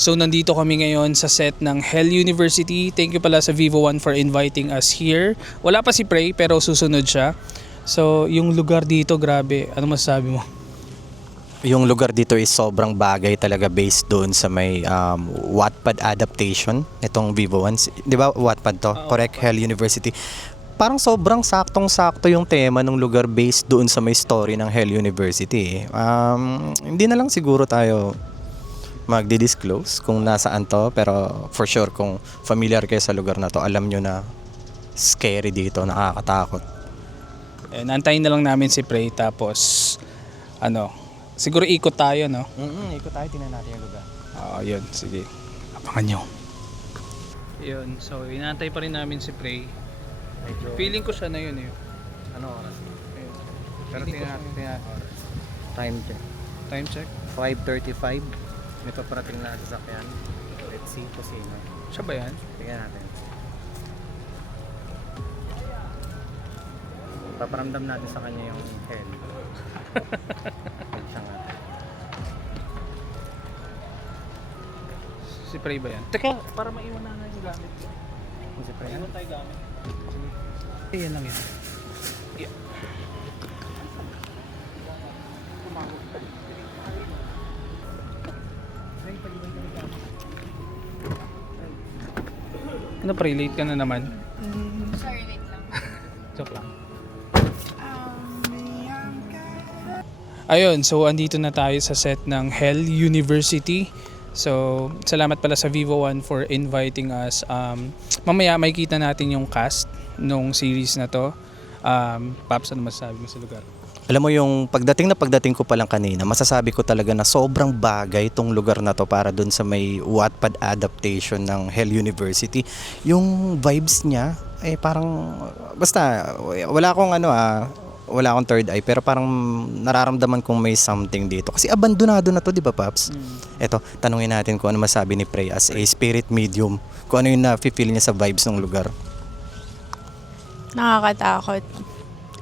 So nandito kami ngayon sa set ng Hell University. Thank you pala sa Vivo One for inviting us here. Wala pa si Prey pero susunod siya. So yung lugar dito, grabe. Ano masasabi mo? Yung lugar dito is sobrang bagay talaga based doon sa may Wattpad adaptation nitong Vivo One. Di ba Wattpad to? Correct, Hell University. Parang sobrang saktong-sakto yung tema ng lugar based doon sa may story ng Hell University. Hindi na lang siguro tayo magdi-disclose kung nasaan to, pero for sure kung familiar kayo sa lugar na to, alam nyo na scary dito, nakakatakot. Antayin na lang namin si Prey tapos siguro ikot tayo, no? Ikot tayo, tingnan natin yung lugar. Yun, sige. Abangan nyo. Yun, so inaantay pa rin namin si Prey. Feeling ko siya na yun eh. Ano oras? Ayun. Pero tingnan natin. Time check. Time check. 5:35. May paparating na sasakyan. Let's see kung sino. Siya ba yan? Tingnan natin. Paparamdam natin sa kanya yung hell. Siya nga. Si Prey ba yan? Teka, para maiwan na yung gamit. Si Prey. Iwan tayo gamit. Yan lang yan. Yeah. Ano Prey, late ka na naman? Sorry, wait lang. Joke lang. Ayun, so andito na tayo sa set ng Hell University. So, salamat pala sa Vivo One for inviting us. Mamaya makikita natin yung cast nung series na to. Paps, ano masasabi mo sa lugar? Alam mo yung pagdating ko pa lang kanina, masasabi ko talaga na sobrang bagay itong lugar na to para dun sa may Wattpad adaptation ng Hell University. Yung vibes niya, parang, basta, wala akong third eye, pero parang nararamdaman kong may something dito. Kasi abandonado na to, di ba Paps? Eto, tanungin natin kung ano masabi ni Prey as a spirit medium. Kung ano yung na-feel niya sa vibes ng lugar. Nakakatakot.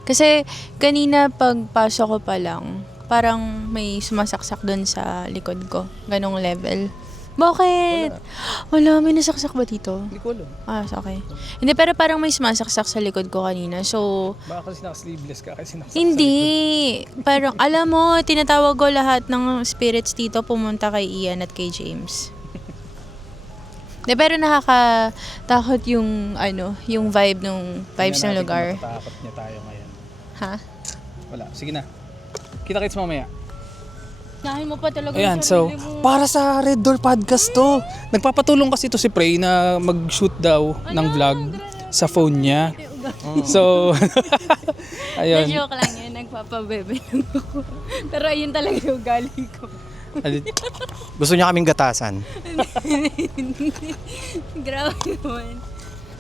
Kasi kanina pagpasok ko pa lang, parang may sumasaksak doon sa likod ko. Ganong level. Bakit? Wala, may nasaksak ba dito? Hindi ko alam. Okay. Hindi, pero parang may sumasaksak sa likod ko kanina. So, Baka kasi naka-sleeveless ka kasi nasa hindi. Parang, alam mo, tinatawag ko lahat ng spirits dito pumunta kay Ian at kay James. De, pero nakakatakot yung, yung vibe vibes ng lugar. Takot niya tayo ngayon. Ha? Wala, sige na. Kita-kits mamaya. Nahin mo pa talaga Ayan, yung so, sarili mo. para sa Red Door Podcast to. Nagpapatulong kasi to si Prey na mag-shoot daw ng vlog sa phone niya. So, ayun. Na-joke lang yun, nagpapabebe lang ako. Pero ayun talaga yung ugali ko. Gusto niya kaming gatasan. Grabe naman.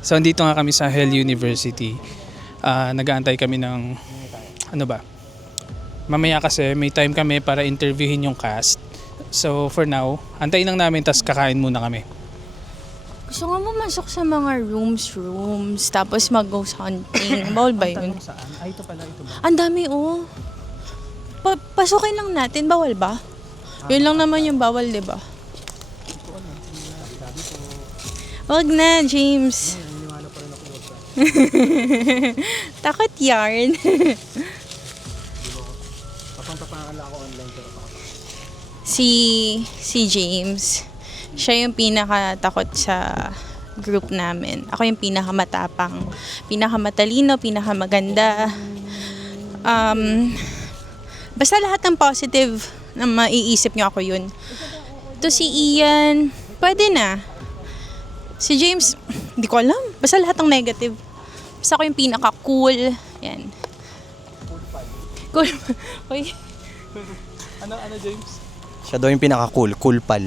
So, andito nga kami sa Hell University. Nag-aantay kami ng, mamaya kasi may time kami para interviewin yung cast. So, for now, antayin lang namin, tas kakain muna kami. Gusto nga pumasok sa mga rooms, tapos mag-ghost hunting. Bawal ba yun? Saan? Ito pala, ito ba? Ang dami, oh. Pasukin lang natin, bawal ba? Yun lang naman yung bawal, di ba? Wag na, James. Takot yarn. si James, siya yung pinakatakot sa group namin. Ako yung pinakamatapang, pinakamatalino, pinakamaganda. Basta lahat ng positive na maiisip niyo, ako yun. To si Ian, pwede na. Si James, hindi ko alam. Basta lahat ng negative. Basta ako yung pinaka-cool. Yan. Cool. Uy. Ano, James? Siya daw yung pinaka-cool, cool pal.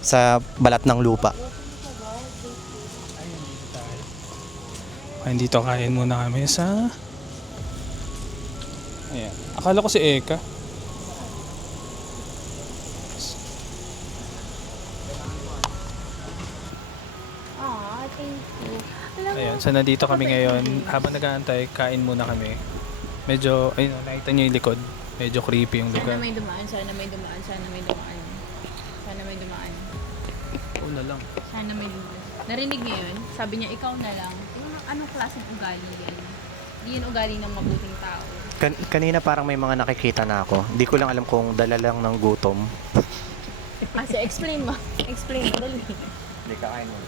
Sa balat ng lupa. Ayun, dito kain muna kami sa... Ayan. Akala ko si Eka. Thank you. Ayan, so nandito kami ngayon. Habang nag-aantay, kain muna kami. Medyo, ayun, nakita niyo yung likod. Medyo creepy yung Sana lugar. may dumaan, sana may dumaan, sana may dumaan. Sana may dumaan. Oo na lang. Sana may dumaan. Narinig niyo yun? Sabi niya, ikaw na lang. Anong klaseng ugali yan? Hindi yun ugali ng mabuting tao. Kanina parang may mga nakikita na ako. Hindi ko lang alam kung dala lang ng gutom. Kasi explain mo. Explain mo. Dali. Hindi ka kain mo.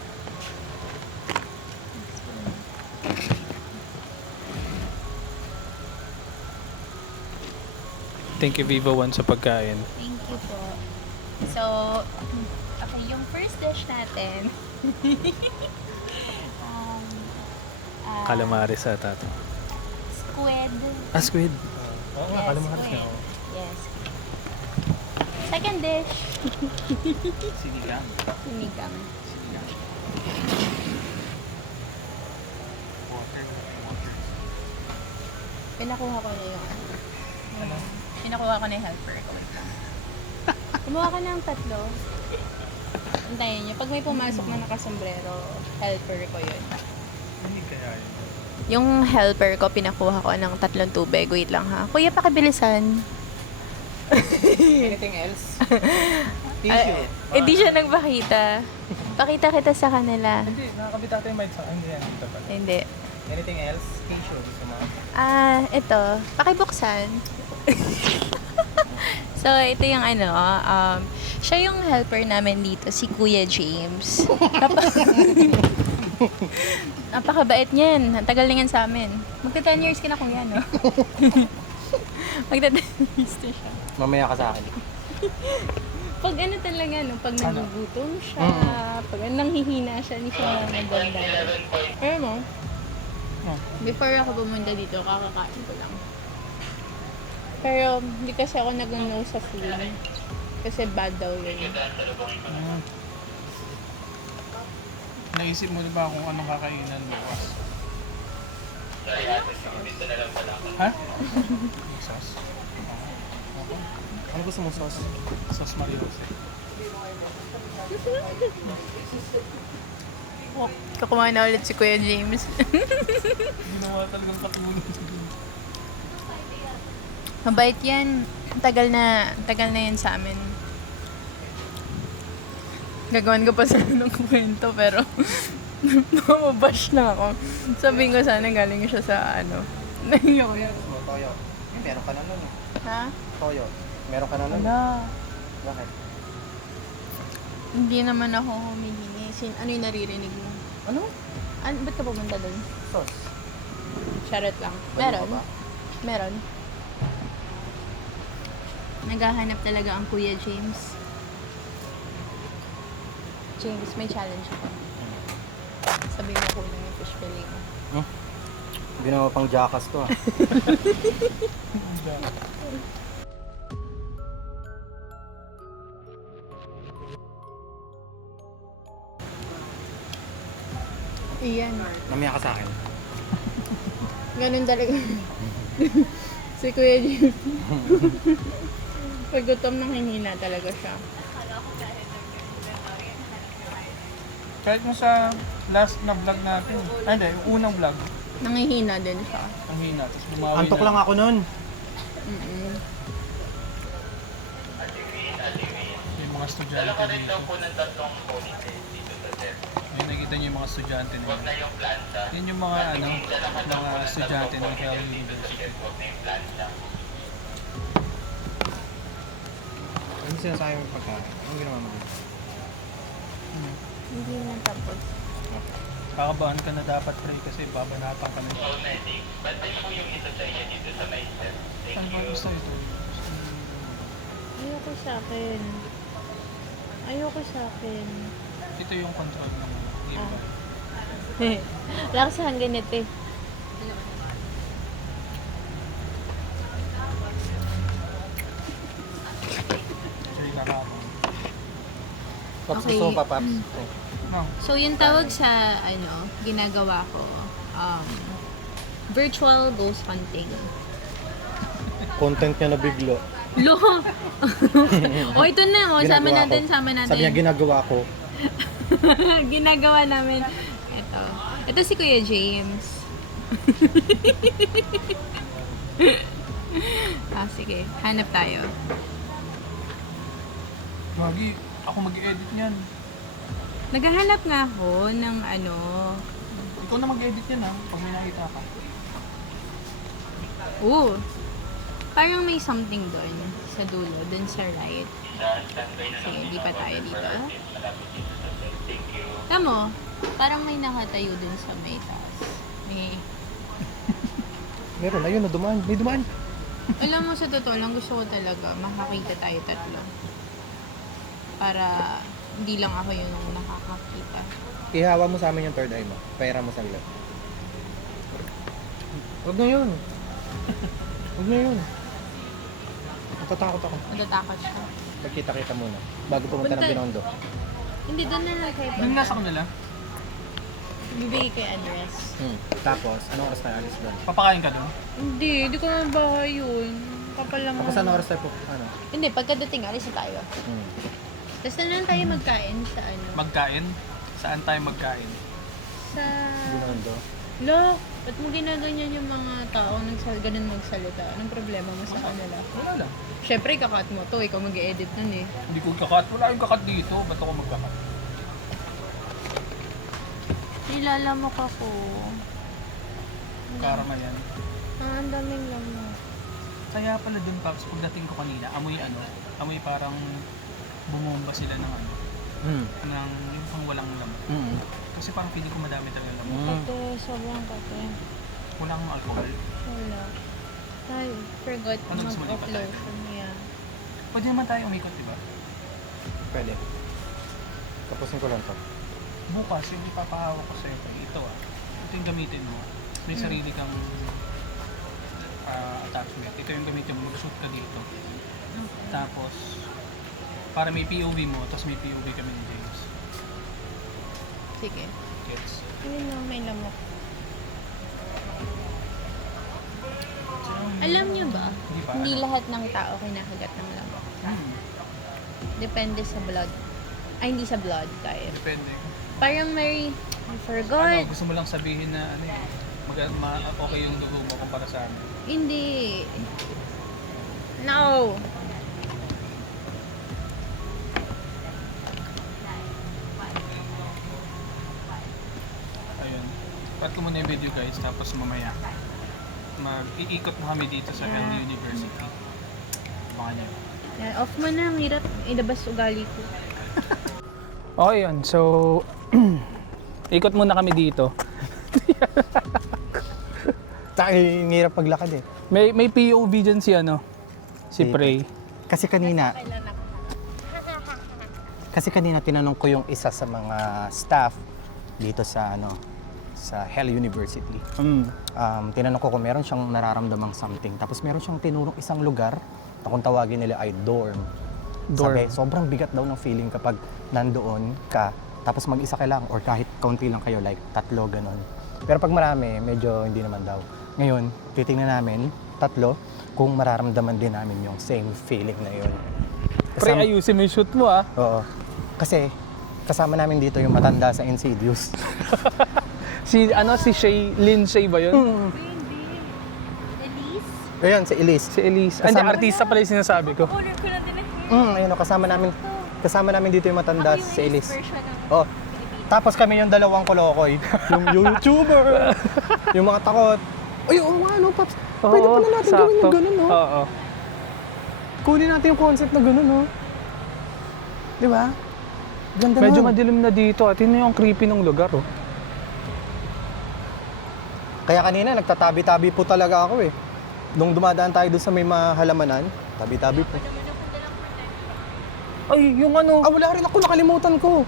Thank you, Vivo One, sa pagkain. Thank you po. So, okay, yung first dish natin. um, Calamares sa tato. Squid. Squid. Oo Yes, squid. Yes. Second dish. Sinigang. Sinigang. Pinakuha ko na yung Pinakuha ko na yung helper ko. Wait lang. Kumuha ka ng 3. Antayin niyo. Pag may pumasok na nakasombrero, helper ko yun. Hindi kaya yun. Yung helper ko, pinakuha ko ng 3 tubig. Wait lang ha. Kuya, pakibilisan. Anything else? Tissue. Hindi siya nagpakita. Pakita kita sa kanila. Hindi, nakakabit ata yung mic sa hindi yan. Dito pala. Hindi. Anything else? Tissue. Gusto mo? Ito. Pakibuksan. So, ito yung siya yung helper namin dito, si Kuya James. Napakabait niyan. Ang tagal na yan sa amin. Magka 10 years ka na kuya, no? Magka 10 years na siya. Mamaya ka sa akin. Pag talaga, no? Pag nagugutom siya, pag nanghihina siya, hindi siya maganda. Pero mo, before ako pumunta dito, kakakain ko lang. Pero hindi kasi ako nag-no sa food. Kasi bad daw yun. Naisip mo ba kung anong kakainan bukas? Ha? Sauce? Ano gusto mong sauce? Sauce Marios. Kukumain na ulit si Kuya James. Ginawa talagang katulong. Mabait yan. Tagal na yan sa amin. Gagawan ko pa sana ng kwento pero namabash na ako. Sabihin ko sana galing siya sa Nahiya ko yan. Toyo. Meron ka na nun. Ha? Toyo. Meron ka na nun. Bakit? Hindi naman ako humihingi. Ano yung naririnig mo? Ano? Ba't ka pumunta doon? Sauce. Charot lang. Meron ka ba? Meron. Naghahanap talaga ang Kuya James. James, may challenge ako. Sabi mo ko lang yung fish fillet mo. Ginawa pang jackass to ah. Iyan. Mamaya ka sa akin. Ganun talaga. Si Kuya James. Pag gutom nang hinina talaga siya. Kahit mo sa last na vlog natin. Ay hindi, yung unang vlog. Nangihina din siya. Ang hina. Tapos bumawi Antok na. lang ako nun. Yung mga estudyante dito. May nakita niyo yung mga estudyante na yun. Yan yung mga mga estudyante ng Hell University. Ano sinasabi mo pagkain? Ano ginawa mo? Hindi na tapos. Kakabahan ka na dapat pre kasi babanatan ka na. Saan ba gusto ito? Ayoko sa akin. Ayoko sa akin. Ito yung control ng game. Laksahan ganito eh. Actually nakakapon. Pops, Okay. gusto mo pa, Pops? No. So, yung tawag sa, ginagawa ko, virtual ghost hunting. Content niya na biglo. Lo! O, ito na. O, sama Ginagawa natin, ko. sama natin. Sabi niya, ginagawa ko. Ginagawa namin. Ito. Ito si Kuya James. Sige. Hanap tayo. Gagi, Ako mag-edit niyan. Naghahanap nga ako ng ano. Ikaw na mag-edit yan ha, pag may nakita ka. Oo. Parang may something doon sa dulo, doon sa right. Sige, di pa tayo dito. Tamo, parang may nakatayo doon sa may taas. May... Meron, ayun na dumaan. May dumaan. Alam mo, sa totoo lang, gusto ko talaga makakita tayo tatlo. Para hindi lang ako yung nakakakita. Ihawa mo sa amin yung third eye mo. Paira mo sa gilid. Huwag na yun. Huwag na yun. Natatakot ako. Natatakot siya. Pagkita-kita muna. Bago pumunta ng Punta- Binondo. Hindi, doon na lang kayo. Nanglasa ko nila. Bibigay ko yung address. Tapos, anong oras tayo alis doon? Papakain ka doon. Hindi ko naman bahay yun. Kapal lang. Tapos anong oras tayo po? Ano? Hindi, pagkadating, alis na tayo. Tapos na lang tayo magkain sa ano? Magkain? Saan tayo magkain? Sa... Binondo. Lo, ba't mo ginaganyan yung mga tao ganun magsalita? Anong problema mo sa kanila? Wala lang. Siyempre, kakat mo to. Ikaw mag-edit nun eh. Hindi ko kakat. Wala yung kakat dito. Ba't ako magkakat? Nilalamok ako. Karama yan. Ang daming lamok. Kaya pala dun, Paps, pagdating ko kanina, amoy ano? Amoy parang bumomba sila ng ano? Ng yung pang walang lamok. Kasi parang pili ko madami talaga lamok. Kato, sobrang kato. Walang alcohol. Wala. Ay, forgot Ano gusto mo mag-off lipat tayo? lotion niya. Pwede naman tayo umikot, di ba? Pwede. Tapusin ko lang to. Bukas, yung ipapahawak ko sa'yo, ito ito yung gamitin mo. May sarili kang attachment. Ito yung gamitin mo, mag-shoot ka dito. Tapos, para may POV mo, tapos may POV kami ni James. Sige. Gets? Ayun na, may lamok. Alam niyo ba, Hindi ba? hindi lahat ng tao kinakagat ng lamok. Depende sa blood. Ay, hindi sa blood type. Depende. Parang may... I forgot. Ano, gusto mo lang sabihin na ano eh, okay yung dugo mo kumpara sa amin. Hindi. No. Ayun. Pat ko muna yung video guys, tapos mamaya mag-iikot mo kami dito sa Health University. Baka niyo. Yan, off mo na. Ang hirap ilabas ugali ko. Okay yun. So, ikot muna kami dito. Ang hirap paglakad eh. May POV dyan si ano, si Prey. Kasi kanina tinanong ko yung isa sa mga staff dito sa sa Hell University. Tinanong ko kung meron siyang nararamdamang something. Tapos meron siyang tinurong isang lugar na kung tawagin nila ay dorm. Sabi, sobrang bigat daw ng feeling kapag nandoon ka, tapos mag-isa ka lang or kahit kaunti lang kayo, like 3, ganun. Pero pag marami, medyo hindi naman daw. Ngayon, titingnan namin, 3, kung mararamdaman din namin yung same feeling na yun. Pre, ayusin mo yung shoot mo ah. Oo. Kasi, kasama namin dito yung matanda sa Insidious. Si Lin Shay ba yun? Elise? Ayan, si Elise. Si Elise. Kasama- Artista pala yung sinasabi ko. Order ko na din na Ayun, kasama namin dito yung matanda si Elise. version ng Oh. Tapos kami yung dalawang kolokoy. Yung YouTuber. Yung mga takot. Ay, oo nga, no, Paps. Pwede pala natin gawin yung ganun, no? Oo. Kunin natin yung concept na ganun, no? Di ba? Ganda Medyo nun. madilim na dito at yun yung creepy ng lugar oh. Kaya kanina, nagtatabi-tabi po talaga ako eh. Nung dumadaan tayo doon sa may mahalamanan, tabi-tabi po. Ay, yung ano. Wala rin ako, nakalimutan ko.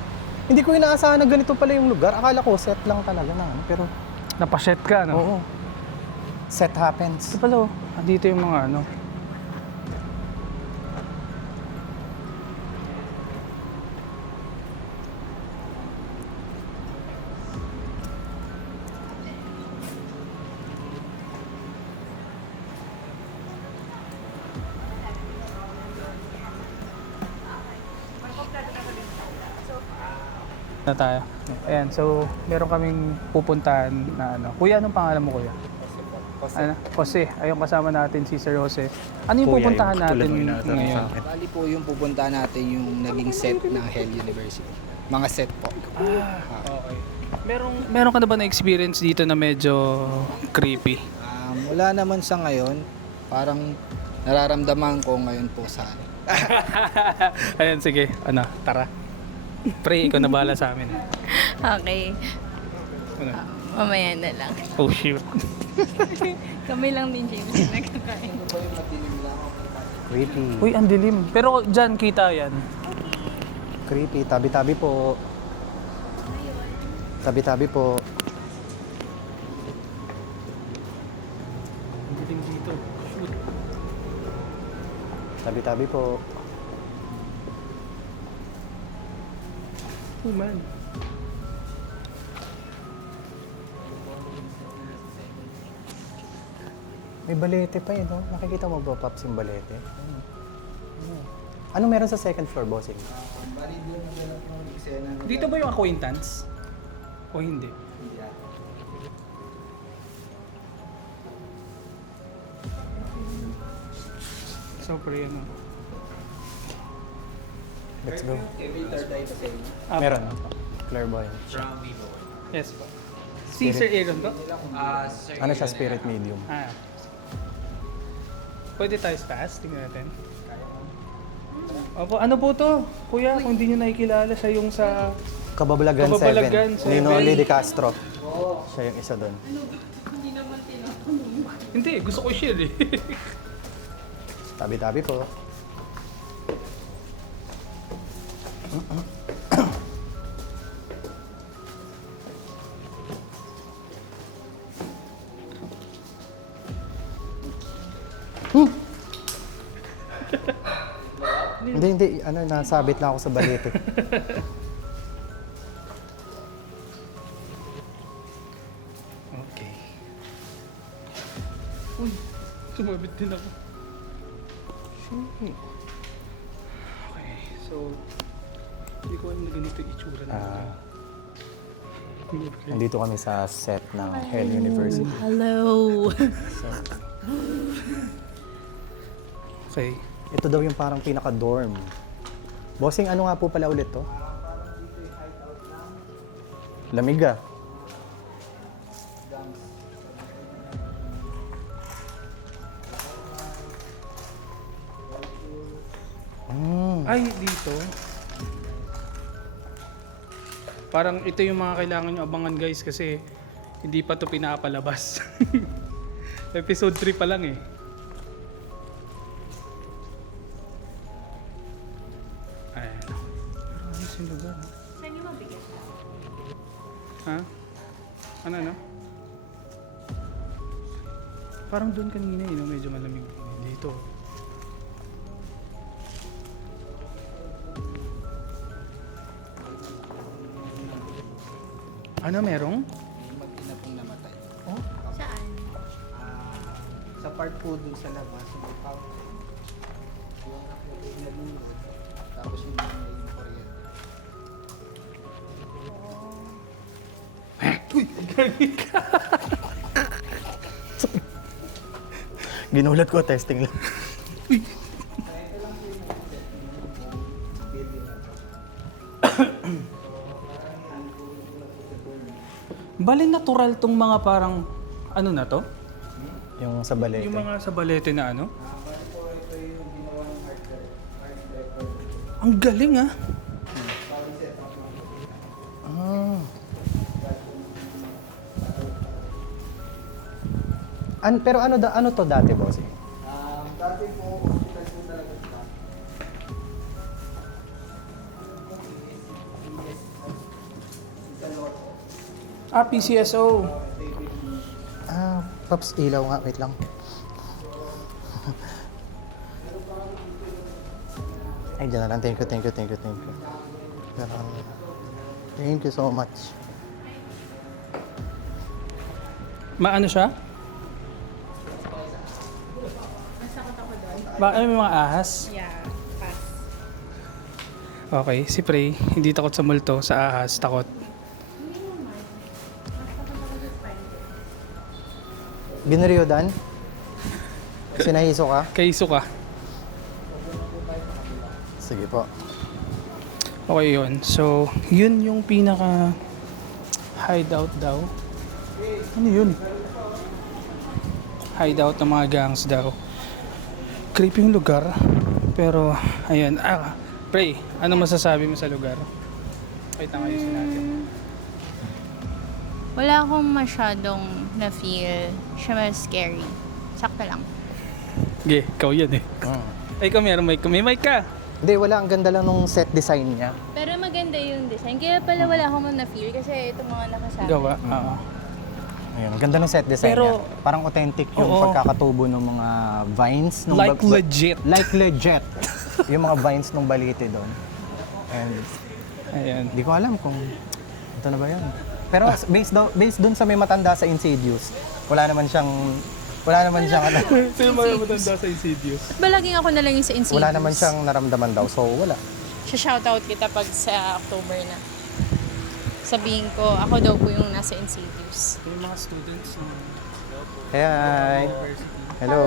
Hindi ko inaasahan na ganito pala yung lugar. Akala ko set lang talaga na. Pero, Napaset ka, no? oo. Set happens. Ito pala oh. Dito yung mga ano. Na tayo. Ayan, so meron kaming pupuntahan na ano. Kuya, anong pangalan mo kuya? Ano? Jose. Ayun, kasama natin si Sir Jose. Ano yung Kuya, pupuntahan yung katulad natin ng inatanong ngayon? sa akin. Bali po yung pupuntahan natin yung naging set ng Hell University. Mga set po. Okay. Meron ka na ba na experience dito na medyo creepy? Wala naman sa ngayon. Parang nararamdaman ko ngayon po sa Ayan, sige. Ano, tara. Pre, ikaw na bahala sa amin. Okay. Ano? Mamaya na lang. Oh, shoot. Kami lang din, James, nagkakain. Creepy. Uy, ang dilim. Pero dyan, kita yan. Creepy. Tabi-tabi po. Tabi-tabi po. Ang dilim dito. Shoot. Tabi-tabi po. Oh, man. May balete pa eh, no? Nakikita mo ba, Paps, yung balete? Ano meron sa second floor, bossing? Bali doon na dala po ng eksena. Dito ba yung acquaintance? O hindi? So, pre, ano? Let's go. Every third eye kasi. Meron. Clairvoyant. Yes po. Si Sir Aaron to? Ano siya, spirit medium? Ah. Pwede tayo sa taas? Tingnan natin. Opo, ano po to? Kuya, kung di nyo nakikilala, siya yung sa... Kababalagan 7. Kababalagan 7. Nino Lady Castro. Siya yung isa doon. Hindi, gusto ko share eh. Tabi-tabi po. Hindi. Ano, nasabit na ako sa balete. Okay. Uy, sumabit din ako. Okay, so... Hindi ko alam na ganito yung itsura na. Okay. Nandito kami sa set ng Hell University. Hello. Okay. Ito daw yung parang pinaka-dorm. Bossing, ano nga po pala ulit to? Lamig ah. Ay, dito. Parang ito yung mga kailangan nyo abangan guys kasi hindi pa to pinapalabas. Episode 3 pa lang eh. Ayan. Pero ano yung lugar? Saan yung mabigat? Ha? Ano? Parang doon kanina eh, no? Medyo malamig dito. Ano merong? May mag-ina pong namatay. Saan? Sa part po dun sa labas, may fountain. Yung nakalagay na lingkod. Tapos yung may kuryente. Ginulat ko, testing lang. Bali natural tong mga parang ano na to? Yung sa balete. Yung mga sa balete na ano? Ang galing ah. Pero ano to dati, bossing? Dati po, hospital po talaga sila. Ah, PCSO. Paps, ilaw nga. Wait lang. Ay, dyan na lang. Thank you. Pero, thank you so much. Maano siya? Ano may mga ahas? Yeah, pass. Okay, si Prey, hindi takot sa multo, sa ahas, takot. Binriodan? Sinahiso ka? Kaiso ka. Sige po. Okay yun. So, yun yung pinaka hideout daw. Ano yun? Hideout ng mga gangs daw. Creepy yung lugar. Pero, ayun. Pre, ano masasabi mo sa lugar? Wait lang ayusin natin. Wala akong masyadong na-feel siya mas scary. Sakto lang. Okay, ikaw yan eh. Ay, ikaw meron mic. May mic ka. Hindi, wala. Ang ganda lang nung set design niya. Pero maganda yung design. Kaya pala wala akong na-feel kasi itong mga nakasabi. Gawa. Oo. Ayun, ganda ng set design Pero- niya. Parang authentic yung Oo. pagkakatubo ng mga vines. Nung Like legit. Like legit. Yung mga vines nung balite doon. And Ayan. di ko alam kung ito na ba yan. Pero based doon sa may matanda sa Insidious, wala naman siyang ano, Sino mga matanda sa Insidious? Ba't ba laging ako na lang yung sa Insidious? wala naman siyang naramdaman daw. So wala. Shoutout kita pag sa October na. Sabihin ko, ako daw po yung nasa Insidious. Yung mga students ng Hi. Hello.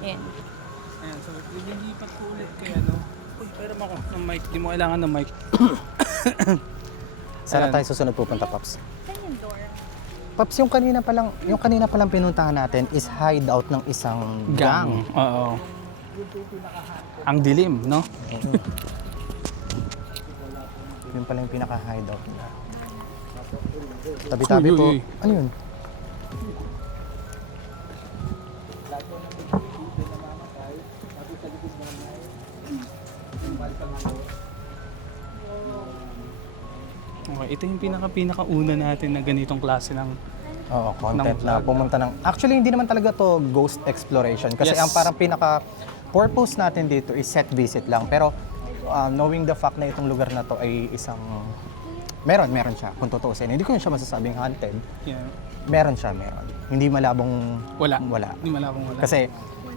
Ayan. Ayan, so lilipat ko ulit kay ano. Uy, pero ako ng mic. Di mo kailangan ng mic. Saan Ayan. tayo susunod pupunta, Paps? Saan yung door? Paps, yung kanina palang pinuntahan natin is hideout ng isang gang. Oo. Ang dilim, no? Yun pala yung pinaka-hideout nila. Tabi-tabi Uy, po. uy, uy. Ano yun? Okay, ito yung pinaka-una natin na ganitong klase ng Oo, content Ng na vlog. pumunta ng... Actually, hindi naman talaga to ghost exploration. Kasi Yes. ang parang pinaka-purpose natin dito is set visit lang. Pero knowing the fact na itong lugar na to ay isang... Meron siya, kung tutuusin. Hindi ko siya masasabing haunted. yeah. Meron. Hindi malabong Wala. wala. Hindi malabong wala. Kasi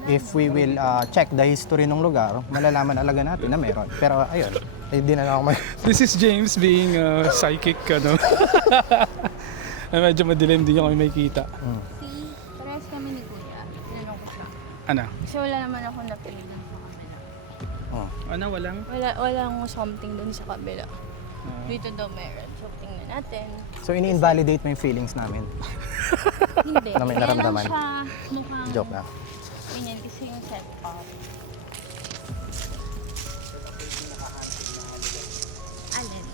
if we will check the history ng lugar, malalaman alaga natin na meron. Pero ayun, hindi na lang ako This is James being psychic, ano? Ay, medyo madilim, hindi niya kami makikita. See, parehas kami ni Kuya. Tinanong ko siya. Ano? Kasi wala naman ako na-feel dun sa kabila. Ano, walang? Walang something dun sa kabila. Dito daw meron. So, tingnan natin. So ini-invalidate mo yung feelings namin. Hindi. Na may Kaya naramdaman. lang siya mukhang... Joke lang. Ganyan kasi yung setup. Alin?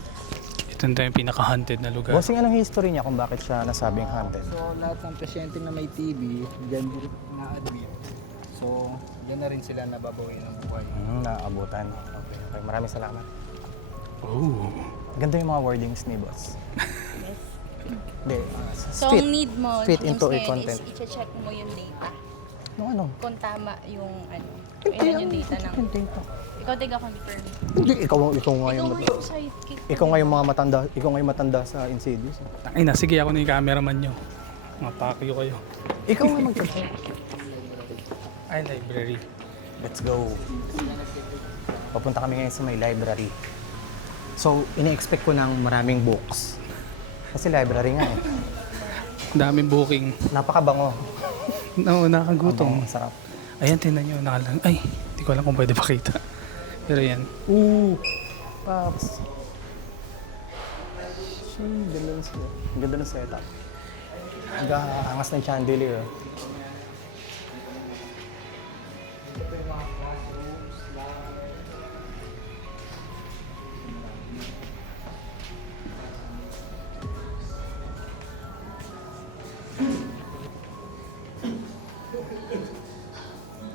Ito na yung pinaka-haunted na lugar. Bossing, anong history niya kung bakit siya nasabing haunted? So lahat ng pasyente na may TB, dyan din na-admit. So, dyan na rin sila nababawi ng buhay. Naabutan. Okay, maraming salamat. Oh. Ganda yung mga wordings ni boss. Hindi, So, fit. ang need mo, fit James, into a ngayon content. is i-check mo yung data. No, ano? Kung tama yung ilan yung data ng... Ikaw taga-confirm. Hindi, ikaw nga yung Ikaw yung sidekick. ikaw nga yung matanda sa Insidious. Ay na, sige ako na yung cameraman nyo. Mapakyo kayo. Ikaw nga mag-check. Ay, library. Let's go. Papunta kami ngayon sa may library. So, ini-expect ko ng maraming books. Kasi library nga eh. Daming booking. Napakabango. No, nakagutom. Ang sarap. Ayan, tinan nyo. Ay, hindi ko alam kung pwede pakita. Pero yan. Pops. Ganda ng setup. Angas ng chandelier.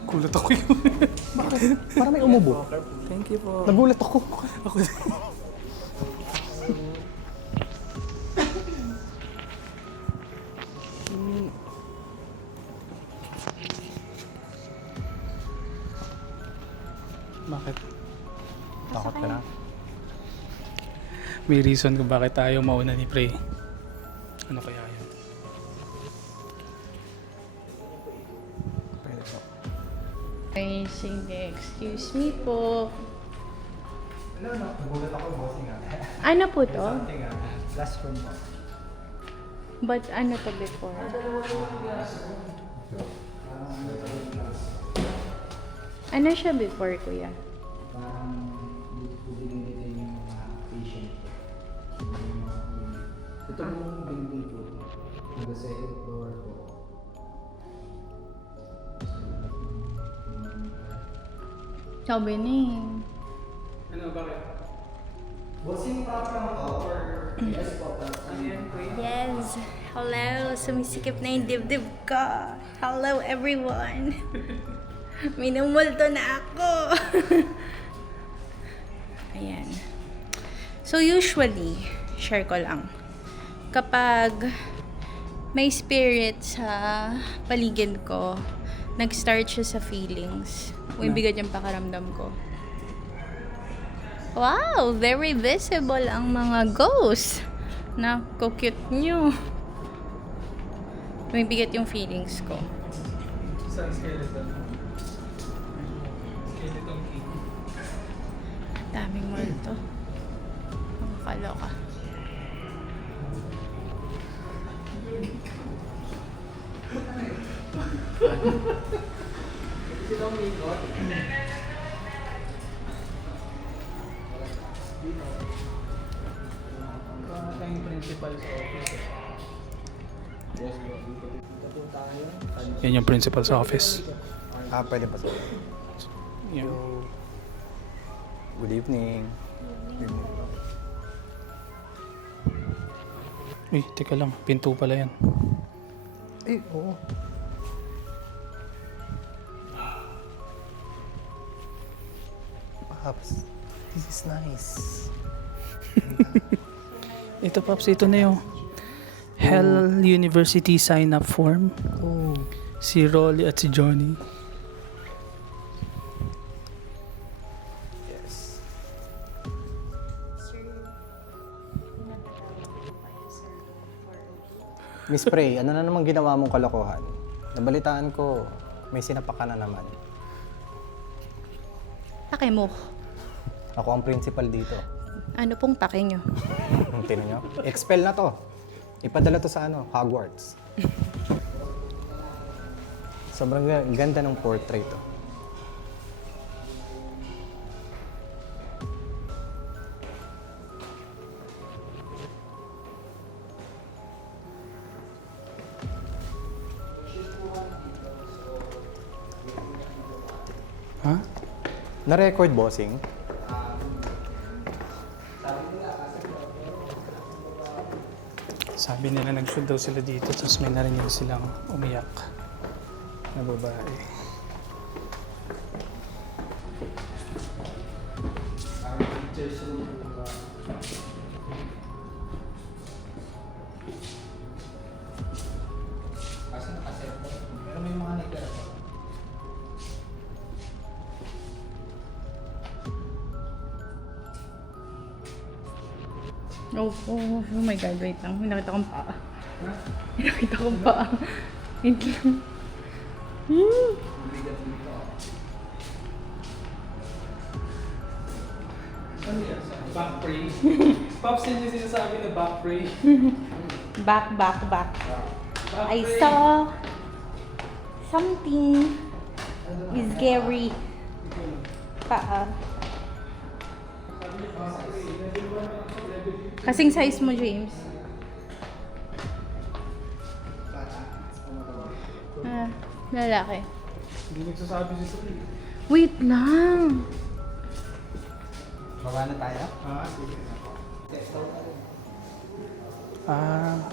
Kulat ako yun. Parang may umubo. Thank you po. Nagulat ako. Ako Bakit? Takot ka na. May reason kung bakit tayo mauna ni Prey. Ano kaya yun? Pwede po. Ay, sige. Excuse me po. Nagulat ako, bossing nga. Ano po to? Last room po. But ano to before? Ano siya before, kuya? Parang dito yung mga patient ko. Ito yung building ko. Nasa second floor ko. Sabi na eh. Ano, bakit? Bossing program ko or yes po. Yes. Hello. Sumisikip na yung dibdib ko. Hello, everyone. Minumulto na ako. Ayan. So, usually, share ko lang. Kapag may spirit sa paligid ko, nag-start siya sa feelings. Yung bigat yung pakaramdam ko. Wow! Very visible ang mga ghosts. Naku-cute nyo. Bumibigat yung feelings ko. Sa skeleton. Skeleton king. Daming multo. Nakakaloka. Ito yung principal sa office. Dito po tayo. Yan yung principal sa office. Pwede ba? Yan. Good evening. Uy, teka lang. Pinto pala yan. Eh, oo. Pops, this is nice. Ito, Pops. Ito na yung Hell University sign-up form. Oh. Si Rolly at si Johnny. Yes. Miss Prey, ano na naman ginawa mong kalokohan? Nabalitaan ko, may sinapaka na naman. Pake mo. Ako ang principal dito. Ano pong pake nyo? Tingnan nyo. Expel na to. Ipadala to sa Hogwarts. Sobrang ganda ng portrait to. Ha? Na-record, bossing? Sabi nila nag-shoot daw sila dito, tapos may narinig silang umiyak na babae. Kasi nakaset po. Pero may mga nagdara po. Oh my God, wait lang. May nakita kong paa. May nakita kong paa. Wait lang. Ano yan? Back pray? Pops, yun yung sinasabi na back pray. Back. I saw something is scary. Paa. Kasing size mo, James. Lalaki. Hindi nagsasabi si Sri. Wait lang. Baba na tayo?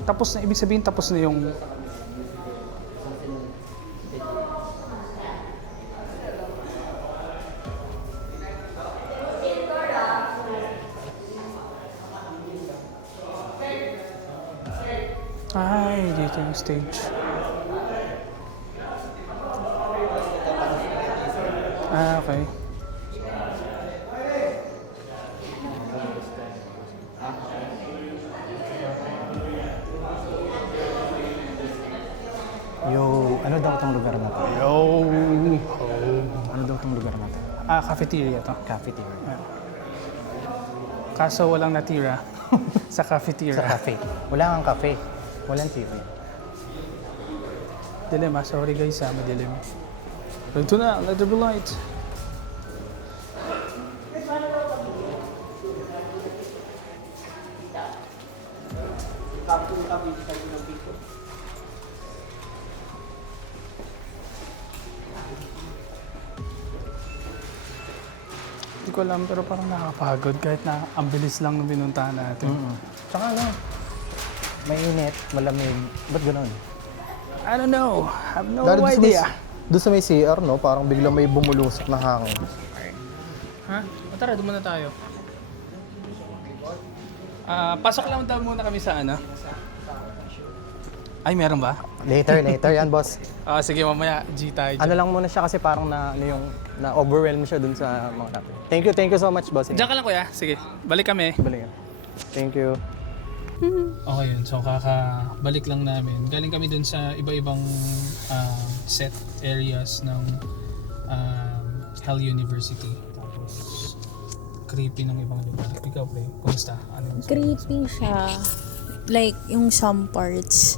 Tapos na, ibig sabihin tapos na yung... Ay, dito yung stage. Okay. Yo, ano daw tong lugar na to? Yo! Ano daw tong lugar na to? Cafeteria to. Cafeteria. Kaso walang natira sa cafeteria. Sa cafe. Wala kang cafe. Walang TV. Dilim sorry guys madilim. Ito na, let there be light. Hindi ko alam pero parang nakakapagod kahit na ang bilis lang nung pinuntahan natin. Tsaka mainit, malamig. Ba't ganun? I don't know. I have no Dahil idea. doon sa may CR, no? Parang biglang may bumulusok na hangin. Ha? O tara, doon muna tayo. Pasok lang daw muna kami sa ano. Ay, meron ba? Later yan, boss. Sige, mamaya G tayo. Ano lang muna siya kasi parang na-overwhelm siya dun sa mga natin. Thank you so much, boss. Diyan ka lang kuya. Sige, balik kami. Balik. Thank you. Okay yun. So kakabalik lang namin. Galing kami dun sa iba-ibang set areas ng Hell University. Tapos creepy ng ibang lugar. Ikaw, Play, kumusta? Ano yung Creepy siya. Like, yung some parts.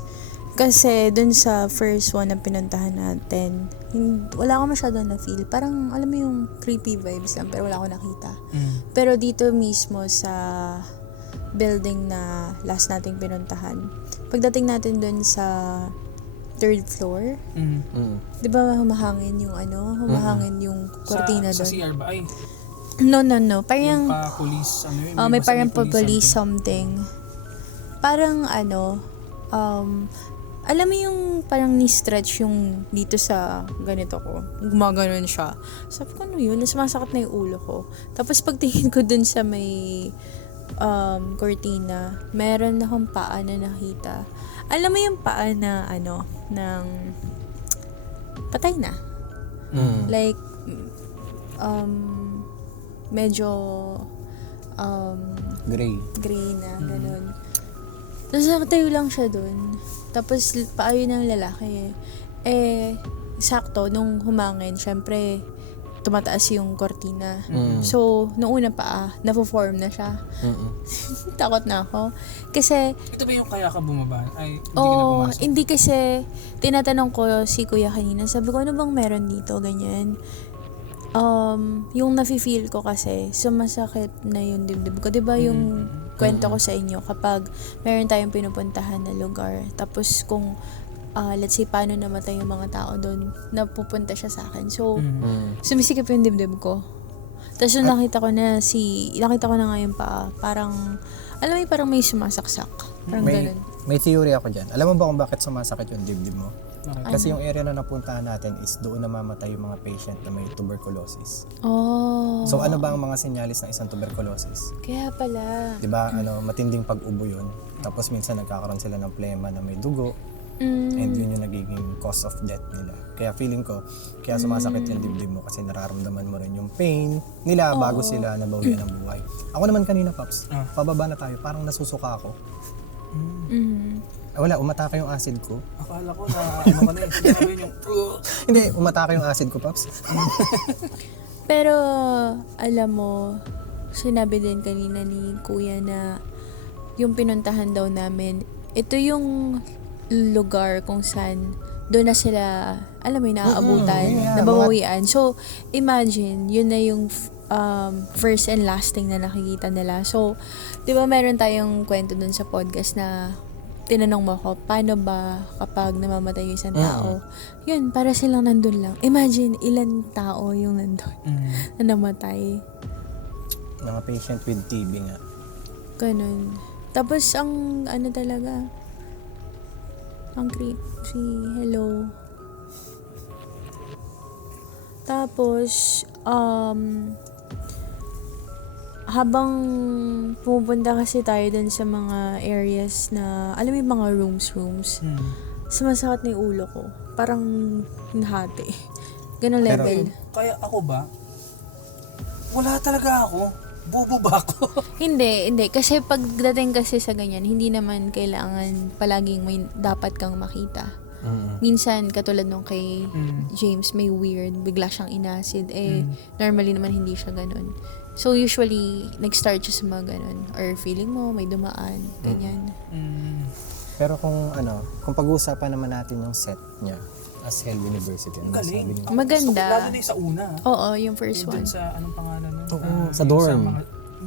Kasi dun sa first one na pinuntahan natin, wala ko masyado na feel. Parang, alam mo yung creepy vibes lang, pero wala ko nakita. Pero dito mismo sa building na last nating pinuntahan, pagdating natin dun sa third floor, di ba humahangin yung humahangin yung kortina sa doon. CR ba? Ay, No. Parang, pa-police, ano yun? may basta parang police police something. Parang alam mo yung parang ni-stretch yung dito sa ganito ko. Gumaganon siya. Sabi ko, ano yun? Sumasakit na yung ulo ko. Tapos pagtingin ko dun sa may cortina, meron akong paa na nakita. Alam mo yung paa na ng patay na. Like, medyo gray na, ganun. Tapos nakatayo lang siya dun. Tapos paayo ng lalaki. Sakto, nung humangin, syempre, tumataas yung kortina. So, nung una na-form na siya. Takot na ako. Kasi, Ito ba yung kaya ka bumaba? Ay, hindi ka na pumasok? hindi kasi, tinatanong ko si kuya kanina, sabi ko, ano bang meron dito, ganyan. Yung nafe-feel ko kasi, sumasakit na yung dibdib ko. Diba yung kwento ko sa inyo, kapag meron tayong pinupuntahan na lugar, tapos kung, let's say, paano namatay yung mga tao doon, napupunta siya sa akin. So, sumisikip yung dibdib ko. Tapos yung nakita ko na nga yung paa, parang, alam mo yung parang may sumasaksak. Parang ganun. May theory ako dyan. Alam mo ba kung bakit sumasakit yung dibdib mo? Okay. Kasi yung area na napuntahan natin is doon namamatay yung mga patient na may tuberculosis. Oh. So ano ba ang mga senyalis ng isang tuberculosis? Kaya pala. 'Di ba? Matinding pag-ubo 'yun. Tapos minsan nagkakaroon sila ng plema na may dugo. And yun yung nagiging cause of death nila. Kaya feeling ko, kaya sumasakit yung dibdib mo kasi nararamdaman mo rin yung pain nila bago sila nabawian ng buhay. Ako naman kanina, Paps, pababa na tayo, parang nasusuka ako. Wala, umatake yung acid ko. Akala ko na ano ka na eh. Sinabi yung Hindi, umatake yung acid ko, Paps. Pero, alam mo, sinabi din kanina ni Kuya na yung pinuntahan daw namin, ito yung lugar kung saan doon na sila, alam mo, naaabutan, nababawian. So, imagine, yun na yung first and last thing na nakikita nila. So, di ba meron tayong kwento dun sa podcast na tinanong mo ako, paano ba kapag namamatay yung isang tao? Yun, para silang nandun lang. Imagine, ilan tao yung nandun na namatay. Mga patient with TB nga. Ganun. Tapos, ang talaga, ang creepy. Hello. Tapos, habang pumupunta kasi tayo dun sa mga areas na, alam mo yung mga rooms, sumasakit na yung ulo ko. Parang nahati. Ganong level. Kaya ako ba? Wala talaga ako. Bobo ba ako? Hindi. Kasi pagdating kasi sa ganyan, hindi naman kailangan palaging may dapat kang makita. Minsan, katulad nung kay James, may weird, bigla siyang inacid. Normally naman hindi siya ganun. So, usually, nag-start siya sa mga ganun. Or feeling mo, may dumaan, ganyan. Pero kung pag-uusapan naman natin yung set niya as Hell University, ano sabi niyo? Maganda. Lalo na yung sa una. Oo, yung first Yung one. dun sa anong pangalan nun? Oo, Ah, sa yung dorm.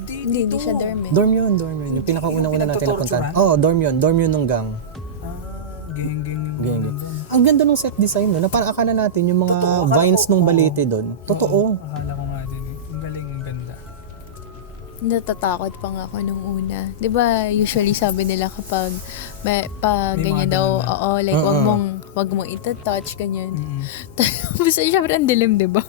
Hindi siya dorm eh. Dorm yun. Yung pinakauna-una natin napuntahan. Oo, dorm yun nung gang. Geng-geng yung Gang. ano dun. Ang ganda ng set design no, na parang akala natin yung mga Totoo, akala vines ko- nung oo. balete doon. Totoo. Akala ko nga din eh. Ang galing, ang ganda. Natatakot pa nga ako nung una. 'Di ba usually sabi nila kapag May ganyan mga daw, ganun na. oo, like wag mong ita-touch ganyan. Mm. Basta syempre ang dilim, 'di ba?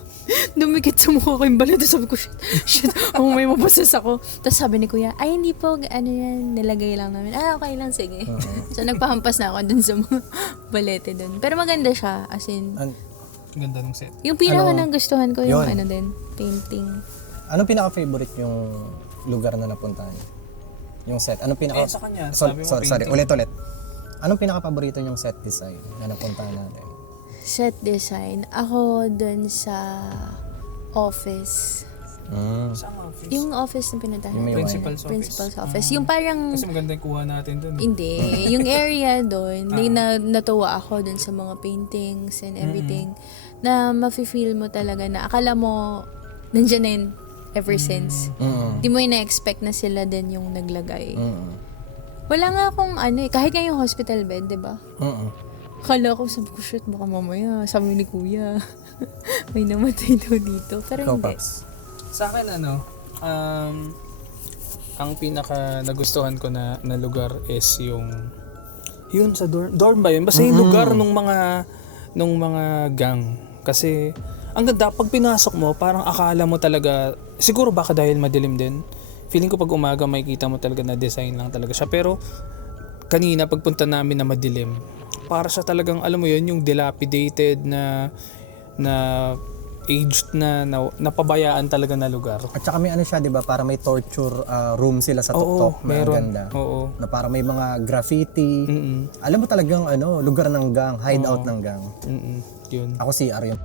Dumikit sa mukha ko yung balot. Sabi ko, shit, may mabasas ako. Tapos sabi ni Kuya, ay hindi po, ano yan, nilagay lang namin. Okay lang, sige. So nagpahampas na ako dun sa mga balete dun. Pero maganda siya, as in, An- Ganda ng set. yung pinaka nagustuhan ko yung Yun. painting. Anong pinaka-favorite yung lugar na napuntahan niyo? Yung set. Anong pinaka... Eh, sa kanya, Sorry, sabi mo sorry, painting. ulit. Anong pinaka-paborito yung set design na napuntahan natin? Set design, ako dun sa office. Saan office? Yung office na pinuntahan Yung may natin. Principal's office. Principal's office. Yung parang, Kasi maganda yung kuha natin dun. eh. hindi. Yung area doon, natuwa ako doon sa mga paintings and everything. Na mafe-feel mo talaga na akala mo nandiyan na yun ever since. Di mo yung na-expect na sila din yung naglagay. Wala nga akong kahit nga yung hospital bed, di ba? Akala ko, sabi ko, shit, baka mamaya, sabi ni Kuya, may namatay daw dito. Pero Ikaw, hindi. Paps. Sa akin ang pinaka nagustuhan ko na lugar is yung yun sa dorm ba yun? Basta yung lugar nung mga gang. Kasi ang ganda pag pinasok mo, parang akala mo talaga, siguro baka dahil madilim din. Feeling ko pag umaga makikita mo talaga na design lang talaga siya. Pero kanina pagpunta namin na madilim, para siya talagang alam mo yun, yung dilapidated na aged na napabayaan talaga na lugar. At saka may siya, di ba? Para may torture room sila sa tuktok. Na meron. ganda. Oo. Na para may mga graffiti. Alam mo talagang lugar ng gang, hideout ng gang. Yun. Ako si Aryan.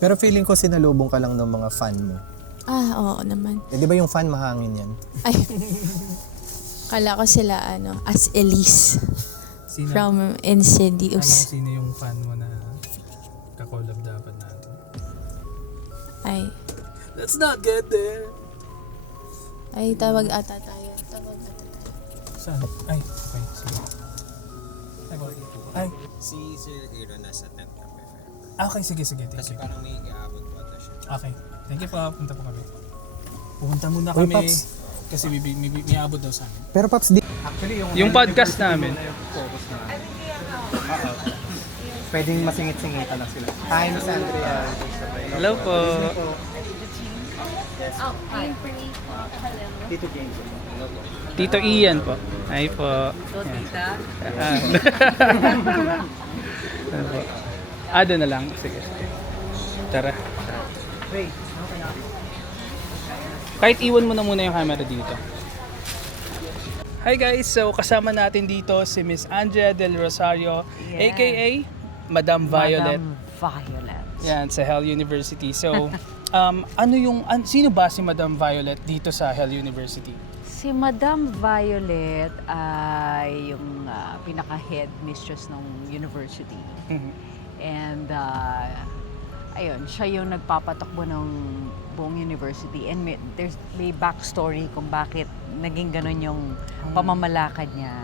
Pero feeling ko sinalubong ka lang ng mga fan mo. Oo naman. Eh, di ba yung fan mahangin yan? Ay, kala ko sila, as Elise Sino? from Alam ko Insidious. sino yung fan mo na kakolab dapat natin. Ay, Let's not get there. tawag ata tayo. Saan? Ay, okay. Sige. Ay, Si Sir Hero nasa 10th na prefer. okay. Sige. Thank Kasi you. parang may iaabot po ata siya. Okay. Thank you po. Punta po kami. Pupunta muna Uy, kami. Paps. Kasi may abot daw sa amin. Pero Paps, di... Actually, Yung podcast namin. Pwedeng masingit-singitan lang sila. Hi, Miss Andrea. Hello po. Tito James. Tito Ian po. Hi po. So, tita? Ano po? Doon na lang. Sige. Tara. Wait. Kahit iwan mo na muna yung camera dito. Hi guys! So kasama natin dito si Miss Andrea Del Rosario, aka Madam Violet. Madam Violet. Yan, sa Hell University. So, sino ba si Madam Violet dito sa Hell University? Si Madam Violet ay yung pinaka-head mistress ng university. Mhm. And ayun, siya yung nagpapatakbo ng buong university. And may backstory kung bakit naging ganun yung pamamalakad niya.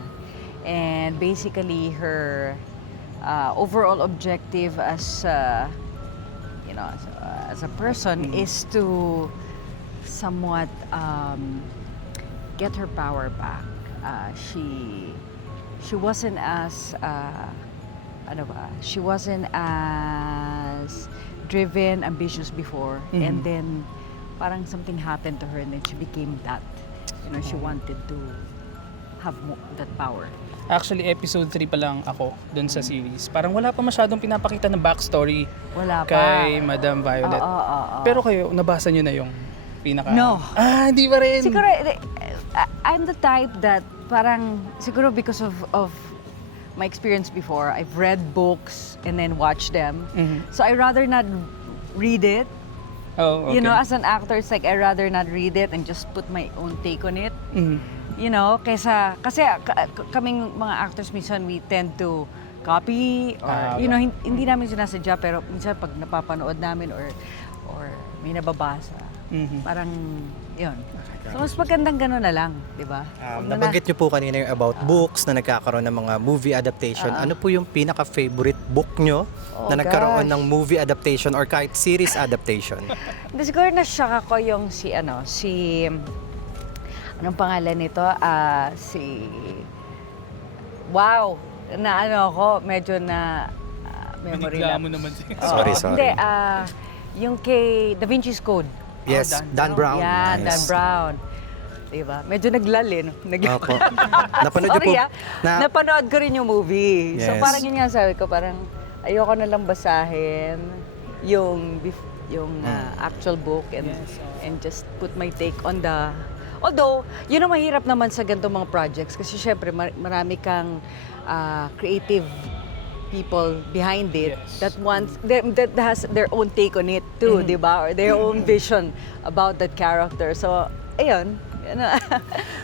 And basically, her overall objective as as a person is to somewhat get her power back. She wasn't as she wasn't as driven, ambitious before, and then parang something happened to her, and then she became that. She wanted to have that power. Actually, episode 3 pa lang ako dun sa series. Parang wala pa masyadong pinapakita na backstory Wala pa. kay Madam Violet. Oo. Pero kayo, nabasa nyo na yung pinaka... No. Hindi pa rin. Siguro, I'm the type that parang, siguro because of my experience before, I've read books and then watched them. Mhm. So I rather not read it. Oh, okay. As an actor, it's like I rather not read it and just put my own take on it. Mhm. Kasi kaming mga actors minsan we tend to copy or hindi namin sinasadya pero minsan pag napapanood namin or may nababasa, Mhm. parang yun. So mas magandang gano'n na lang, di ba? Huwag na Nabanggit niyo po kanina yung about books na nagkakaroon ng mga movie adaptation. Ano po yung pinaka-favorite book niyo Oh, na nagkaroon gosh. ng movie adaptation or kahit series adaptation? Hindi, siguro na-shock ako yung anong pangalan nito? Wow! Medyo na memory Binigla lapse. mo naman siya. Oo. Sorry. Hindi, yung kay Da Vinci's Code. Yes, Dan Brown. Yeah, Nice. Dan Brown. Diba? Medyo naglali, no? Opo. Napanood niyo po? Sorry, napanood ko rin yung movie. So Yes. parang yun nga sabi ko, parang ayoko na lang basahin yung actual book and just put my take on the... Although, yun ang mahirap naman sa ganitong mga projects kasi syempre marami kang creative people behind it that has their own take on it too, di ba? Or their own vision about that character. So, ayun.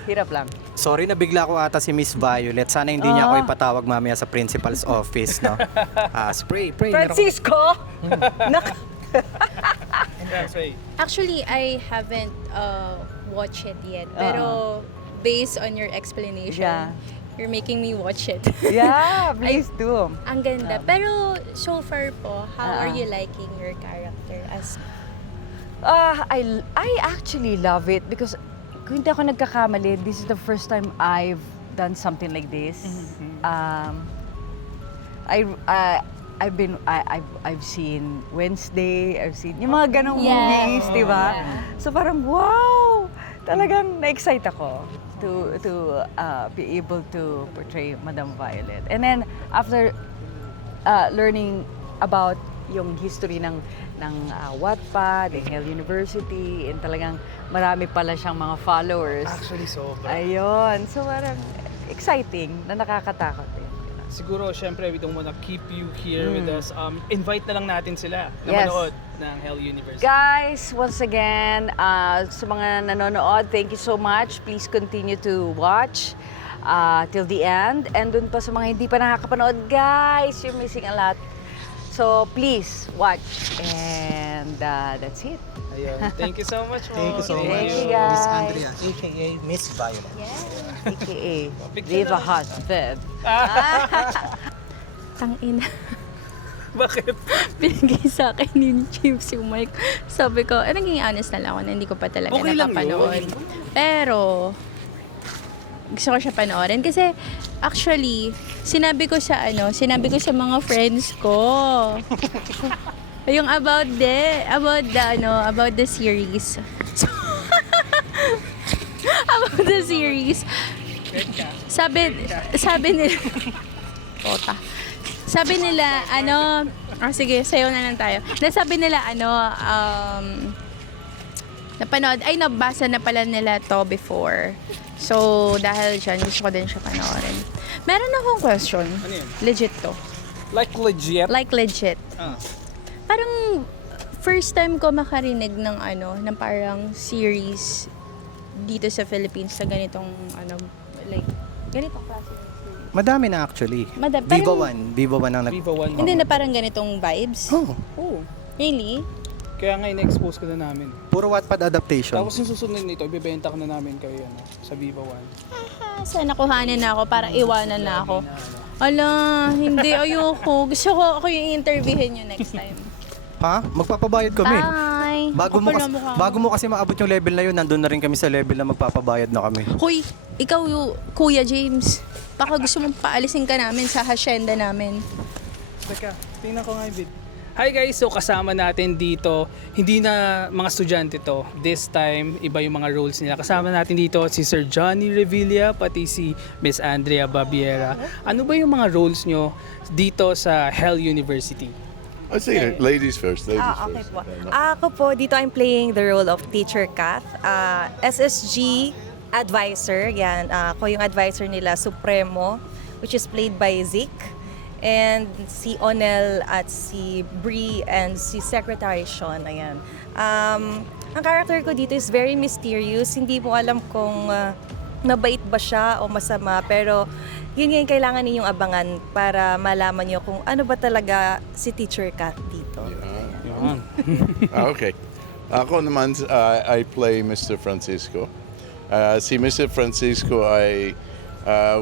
Hirap lang. Sorry, nabigla ko ata si Miss Violet. Sana hindi niya ako ipatawag mamaya sa principal's office, no? Spray. Francisco! Actually, I haven't watched it yet. Pero based on your explanation, Yeah. you're making me watch it. Yeah, please do. Ang ganda. Pero so far po, how are you liking your character as I actually love it because kung hindi ako nagkakamali, this is the first time I've done something like this. I've seen Wednesday, I've seen yung mga ganong movies, di ba? So parang wow! Talagang na-excite ako to be able to portray Madam Violet. And then after learning about yung history ng Wattpad, ng Hell University, and talagang marami pala siyang mga followers. Actually, sobra. Ayun. So, parang exciting na nakakatakot din. Siguro, syempre, we don't wanna keep you here with us. Invite na lang natin sila na Yes. manood ng Hell University. Guys, once again, sa mga nanonood, thank you so much. Please continue to watch till the end. And dun pa sa mga hindi pa nakakapanood, guys, you're missing a lot. So, please, watch. And that's it. Ayun. Thank you so much. Thank you so Thank much. you, guys. Miss Andrea, aka Miss Violet. AKA, leave a husband. tangina? Bakit? Binigay sa akin ni James yung mic. Sabi ko, naging honest na lang ako na hindi ko pa talaga Okay lang napapanood. yun. Pero, gusto ko siya panoorin kasi actually, sinabi ko sa mga friends ko. Yung about the series. About the series. Sabi nila, Pota. Sabi nila, sige, sayo na lang tayo. Nasabi nila, nabasa na pala nila to before. So, dahil dyan, gusto ko din siya panoorin. Meron akong question. Ano yun? Legit to. Like legit? Like legit. Ah. Parang first time ko makarinig ng ng parang series dito sa Philippines sa ganitong like ganitong klase ng series. Madami na actually. Vivo 1 ang nag... Viva 1. Hindi na parang ganitong vibes. Oh, Oh. Really? Kaya nga in-expose ka na namin. puro Wattpad adaptation. Tapos yung susunod nito, ibibenta ka na namin kayo sa Viva 1. Sana kuhanin na ako para iwanan na ako. Ala, hindi, ayoko. Gusto ko ako yung interviewin nyo next time. Ha? Magpapabayad kami. Bye! Bago mo kasi maabot yung level na yun, nandun na rin kami sa level na magpapabayad na kami. Hoy, ikaw yung Kuya James. Baka gusto mong paalisin ka namin sa hacienda namin. Teka, tingnan ko nga yung vid. Hi guys, so kasama natin dito, hindi na mga estudyante to. This time, iba yung mga roles nila. Kasama natin dito si Sir Johnny Revilla, pati si Miss Andrea Babiera. Ano ba yung mga roles nyo dito sa Hell University? I say ladies first. Ladies Okay first. po. Ako po, dito I'm playing the role of Teacher Kath, SSG advisor. Yan, ako yung advisor nila, Supremo, which is played by Zeke. And si Onel at si Bree and si Secretary Sean. Ayan. Ang character ko dito is very mysterious. Hindi mo alam kung mabait ba siya o masama. Pero yun yung kailangan ninyong abangan para malaman nyo kung ano ba talaga si Teacher Kath dito. Yun. Okay. Ako naman, I play Mr. Francisco. Si Mr. Francisco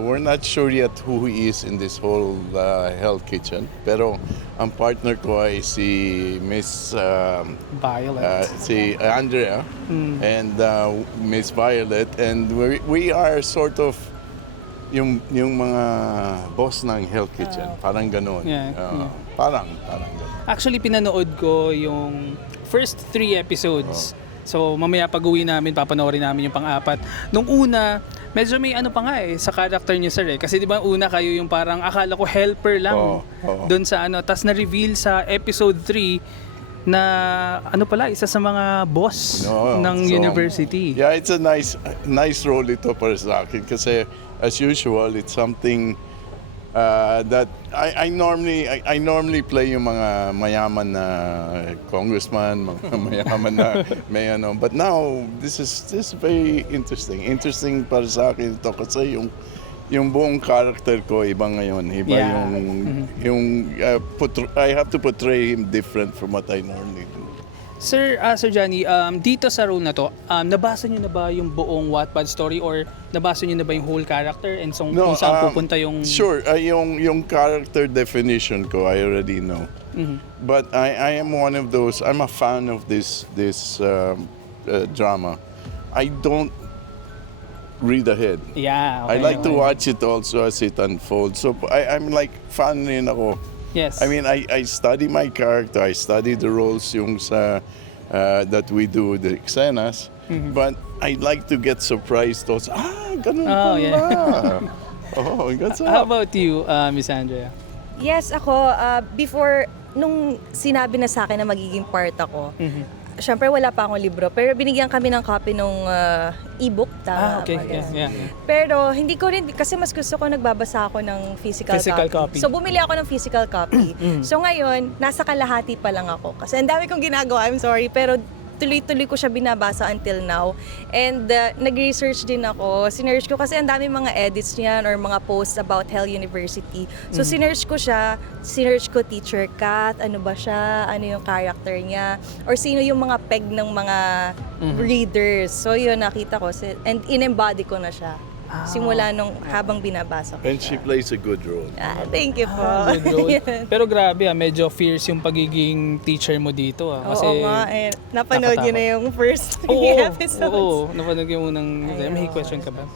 we're not sure yet who he is in this whole Hell Kitchen. Pero ang partner ko ay si Miss Violet. si Andrea and Miss Violet, and we are sort of yung mga boss ng Hell Kitchen. Parang gano'n. Yeah, Parang gano'n. Actually, pinanood ko yung first 3 episodes. So, mamaya pag-uwi namin, papanoorin namin yung pang-apat. Nung una, medyo may ano pa nga sa character niyo, sir. Kasi di ba una kayo yung parang akala ko helper lang doon sa tas na-reveal sa episode 3 na pala, isa sa mga boss ng university. Yeah, it's a nice role ito para sa akin kasi as usual, it's something that I normally play yung mga mayaman na congressman, mga mayaman na may but now this is very interesting. Interesting para sa akin ito kasi yung buong character ko iba ngayon. Iba I have to portray him different from what I normally do. Sir Johnny, dito sa role na to, nabasa niyo na ba yung buong Wattpad story or nabasa niyo na ba yung whole character and kung saan pupunta yung... Sure, yung character definition ko, I already know. But I am one of those, I'm a fan of this drama. I don't read ahead. Yeah, I okay. like to watch it also as it unfolds. So I'm like fan rin ako. Yes. I mean, I study my character, I study the roles yung sa that we do, the exenas, but I like to get surprised also. Ganun pala. Yeah. That's How about you, Miss Andrea? Yes, ako, before, nung sinabi na sa akin na magiging part ako, syempre wala pa akong libro, pero binigyan kami ng copy nung e-book. Okay. Yeah. Pero hindi ko rin, kasi mas gusto ko nagbabasa ako ng physical copy. So bumili ako ng physical copy. So ngayon, nasa kalahati pa lang ako. Kasi ang dami kong ginagawa, I'm sorry, pero tuloy-tuloy ko siya binabasa until now. And nag-research din ako. Sinearch ko kasi ang dami mga edits niyan or mga posts about Hell University. So sinearch ko siya. Sinearch ko Teacher Kath, ano ba siya, ano yung character niya, or sino yung mga peg ng mga readers. So yun, nakita ko. And in-embody ko na siya. Simula nung habang binabasa ko And she plays a good role. Thank you po. Good role. Pero grabe medyo fierce yung pagiging teacher mo dito Kasi Oo nga, napanood niyo na yung first 3 episodes. Oo, napanood yung unang... May question ka ba?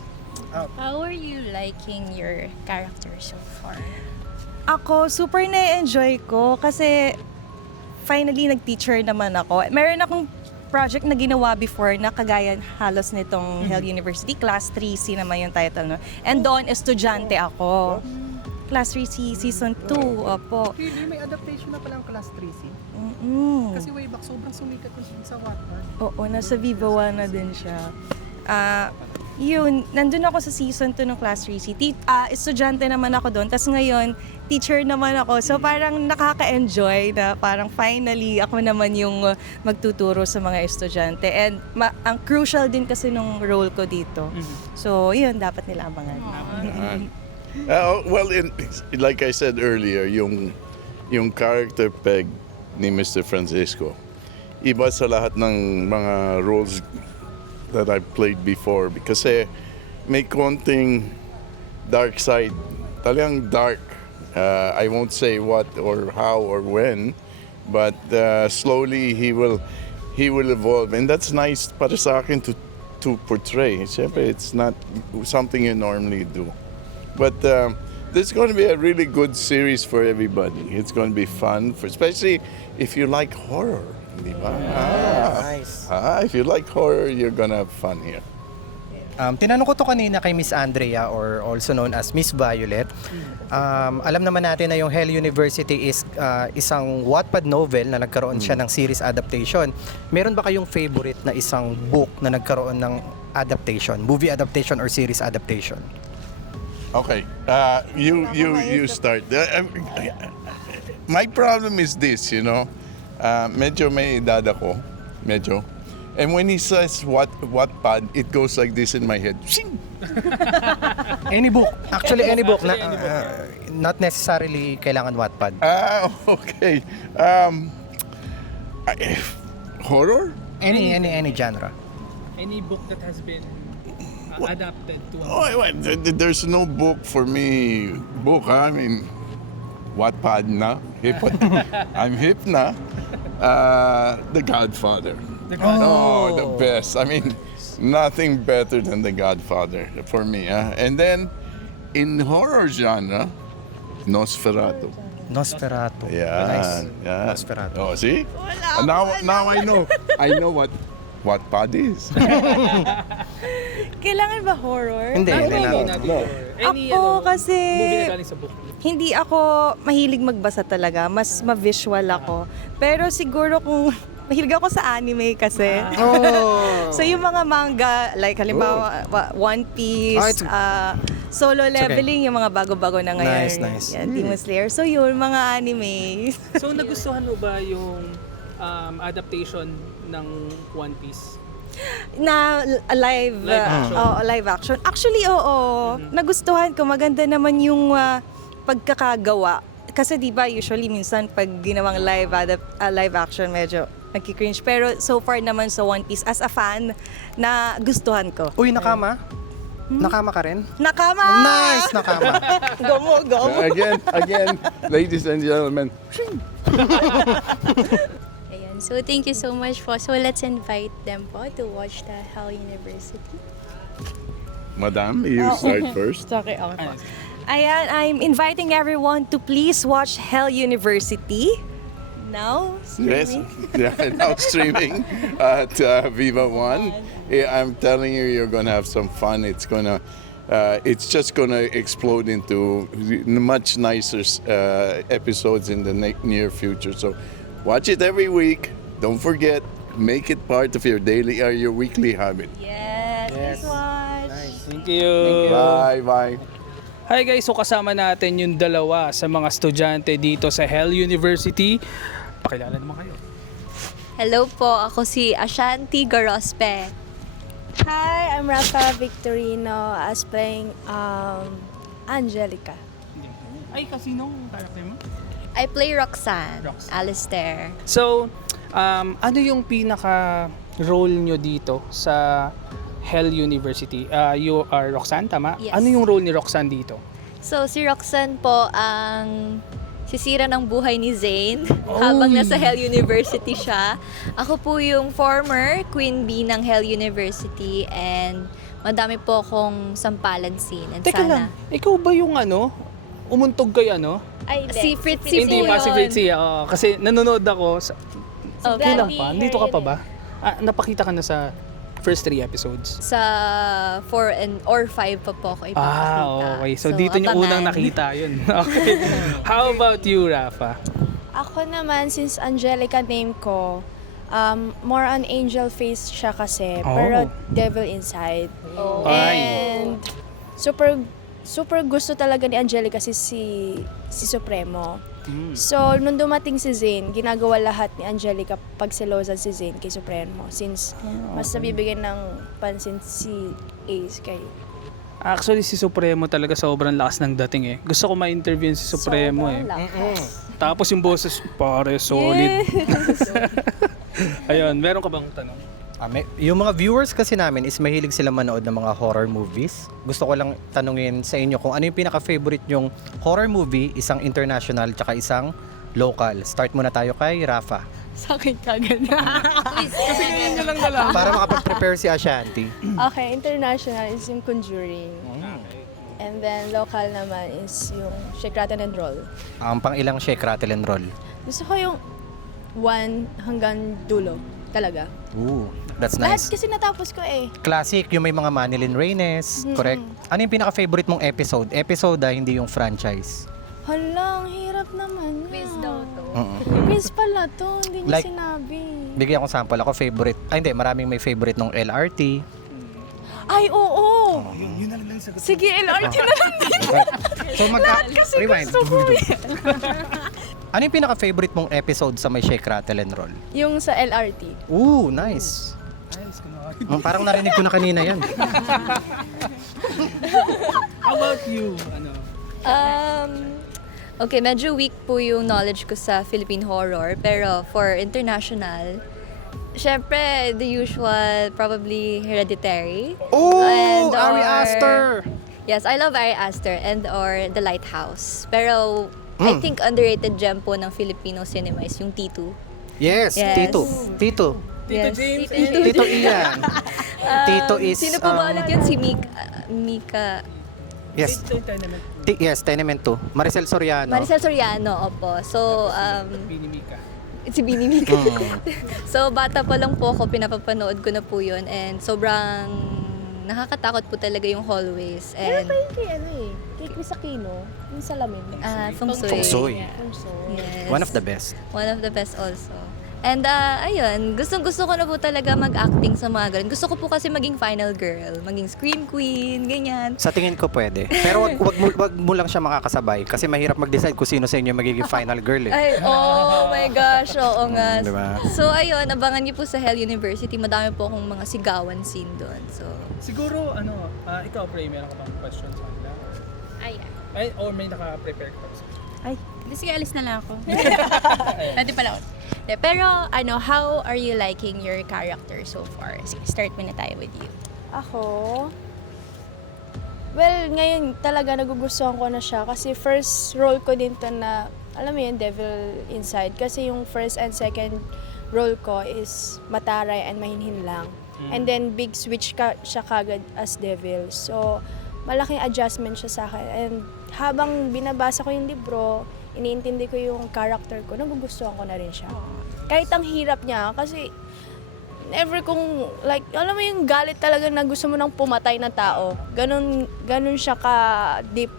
How are you liking your character so far? Ako, super na-enjoy ko kasi finally nag-teacher naman ako. Meron akong project na ginawa before na kagaya halos nitong Hell University. Class 3C naman yung title. No? And doon, estudyante ako. Class 3C, Season 2. Opo. Really, may adaptation na palang Class 3C. Kasi way back, sobrang sumikat kung sa Wattpad. Oo, nasa Viva 1 na din siya. yun, nandun ako sa season 2 ng Class 3C. Estudyante naman ako doon. Tapos ngayon, teacher naman ako. So parang nakaka-enjoy na parang finally ako naman yung magtuturo sa mga estudyante. And ang crucial din kasi nung role ko dito. So yun, dapat nila abangan. Well, like I said earlier, yung character peg ni Mr. Francisco, iba sa lahat ng mga roles that I've played before kasi may konting dark side, talagang dark. I won't say what or how or when, but slowly he will evolve, and that's nice para sa akin to portray. Siyempre, it's not something you normally do, but this is going to be a really good series for everybody. It's going to be fun, especially if you like horror. Di ba? Nice. If you like horror, you're gonna have fun here. Tinanong ko to kanina kay Miss Andrea, or also known as Miss Violet. Alam naman natin na yung Hell University is isang Wattpad novel na nagkaroon siya ng series adaptation. Meron ba kayong favorite na isang book na nagkaroon ng adaptation, movie adaptation or series adaptation? Okay, you start. My problem is this, medyo may edad ako, medyo. And when he says Wattpad, it goes like this in my head. Shing! Any book. Actually, any book. Not necessarily kailangan Wattpad. Okay. Horror? Any genre. Any book that has been adapted to There's no book for me. I mean, Wattpad na. I'm hip na. The Godfather. Oh, the best. I mean, nothing better than The Godfather for me. And then, in horror genre, Nosferatu. Nosferatu. Yeah. Nice. Yeah. Nosferatu. Oh, see? Now I know. I know what Wattpad is. Kailangan ba horror? Hindi. Ako kasi movie na galing sa book. hindi ako mahilig magbasa talaga. Mas ma-visual ako. Pero siguro kung mahilig ako sa anime kasi. So yung mga manga, like halimbawa One Piece, Solo Leveling, yung mga bago-bago na ngayon. Nice. Yan, Demon Slayer. So yun, mga anime. So nagustuhan mo ba yung adaptation ng One Piece? Na live action. live action. Actually, oo. Nagustuhan ko. Maganda naman yung pagkakagawa. Kasi di ba usually minsan pag ginawang live action medyo nagki-cringe. Pero so far naman sa One Piece, as a fan, na gustuhan ko. Uy, nakama? Nakama ka rin? Nakama! Nice, nakama. Gomo. Again, ladies and gentlemen. Ayan. So, thank you so much po. So, let's invite them po to watch the Hell University. Madam, you start first. Okay. Ayan, I'm inviting everyone to please watch Hell University. Now, Yes, now streaming at Viva One. I'm telling you, you're gonna have some fun. It's just gonna explode into much nicer episodes in the near future. So, watch it every week. Don't forget, make it part of your daily or your weekly habit. yes, please watch. Thank you. Bye. Hi guys, so kasama natin yung dalawa sa mga estudyante dito sa Hell University. Pakilala naman kayo. Hello po, ako si Ashanti Gorospe. Hi, I'm Rafa Victorino as playing Angelica. Ay, kasi nung character mo? I play Roxanne. Alistair. So, ano yung pinaka-role nyo dito sa Hell University? You are Roxanne, tama? Yes. Ano yung role ni Roxanne dito? So, si Roxanne po ang sisira ng buhay ni Zane habang nasa Hell University siya. Ako po yung former Queen Bee ng Hell University and madami po akong sampalan scene. And Teka lang, ikaw ba yung umuntog kay Ay, Si Fritzy Hindi po ba si yun. Fritzy? Oo, kasi nanonood ako. Kailan pa? Bradley Dito ka pa Herrera. ba? Napakita ka na sa first 3 episodes. Sa 4 or 5 pa po ako ipapakita. Okay. So dito nyo abangan. unang nakita yun. Okay. How about you, Rafa? Ako naman, since Angelica name ko, More on angel face siya kasi, Oh. pero devil inside. Ay. And super gusto talaga ni Angelica si Supremo. So, nung dumating si Zayn, ginagawa lahat ni Angelica pag selosan si Zayn kay Supremo since mas nabibigyan ng pansin si Ace kay Actually, si Supremo talaga sobrang lakas ng dating eh. Gusto ko ma-interview si Supremo eh. Tapos yung boses, pare, solid. Ayun, meron ka bang tanong? Yung mga viewers kasi namin is mahilig sila manood ng mga horror movies. Gusto ko lang tanungin sa inyo kung ano yung pinaka-favorite nyong horror movie, isang international tsaka isang local. Start muna tayo kay Rafa. sa akin kagad. Kasi ngayon nyo lang nalaman. Para makapag-prepare si Ashanti. Okay, international is yung Conjuring. And then local naman is yung Shake, Rattle and Roll. Ang pang-ilang Shake, Rattle and Roll. Gusto ko yung 1 hanggang dulo. Talaga. Ooh, that's Lahat nice. kasi natapos ko eh. Classic, yung may mga Manilyn Reynes, correct? Ano yung pinaka-favorite mong episode? Episode hindi yung franchise. Hala, ang hirap naman. Quiz daw to. Quiz pala to, hindi niya Like- sinabi. Bigyan ko sample. Ako favorite. Hindi, maraming may favorite nung LRT. Ay, oo! Sige, LRT na lang din. So rewind. Ano yung pinaka-favorite mong episode sa may Shake, Rattle and Roll? Yung sa LRT. Ooh, nice. Parang narinig ko na kanina yan. How about you? Ano? Okay, medyo weak po yung knowledge ko sa Philippine horror. Pero for international, syempre, the usual, probably Hereditary. Oh, And Ari or- Aster. Yes, I love Ari Aster and or The Lighthouse. Pero I think underrated gem po ng Filipino cinema is yung T2. Yes, Yes. Tito. Tito. Yes. Tito Ian. Tito is... Sino po ba ulit yun? Si Mika. Yes. Yes, Tenement 2. Maricel Soriano. Maricel Soriano, opo. So, Binimika. si Bini Mika. So, bata pa lang po ako, pinapapanood ko na po yun. And sobrang nakakatakot po talaga yung hallways. And Yung kay kay Chris Aquino, yung salamin. Feng Shui. Feng Shui. Yes. One of the best. One of the best also. And ayun, gustong-gusto ko na po talaga mag-acting sa mga ganun. Gusto ko po kasi maging final girl, maging scream queen, ganyan. Sa tingin ko pwede. Pero wag mo lang siya makakasabay kasi mahirap mag-decide kung sino sa inyo magiging final girl eh. Ay, oh my gosh, oo nga. Diba? So ayun, abangan niyo po sa Hell University, madami po akong mga sigawan scene doon. So, Siguro, ikaw, Pray, meron ka bang questions sa kanila? Ay, or may naka-prepare ka pa? Sige, alis na lang ako. Pwede pala ako. Pero, how are you liking your character so far? Sige, start muna tayo with you. Ako? Well, ngayon talaga nagugustuhan ko na siya kasi first role ko din to na, alam mo yun, devil inside. Kasi yung first and second role ko is mataray and mahinhin lang. And then big switch siya kagad as devil. So, malaking adjustment siya sa akin. And habang binabasa ko yung libro, iniintindi ko yung character ko, nagugustuhan ko na rin siya. Kahit ang hirap niya, kasi never kong, like, alam mo yung galit talaga na gusto mo nang pumatay na tao. Ganun siya ka-deep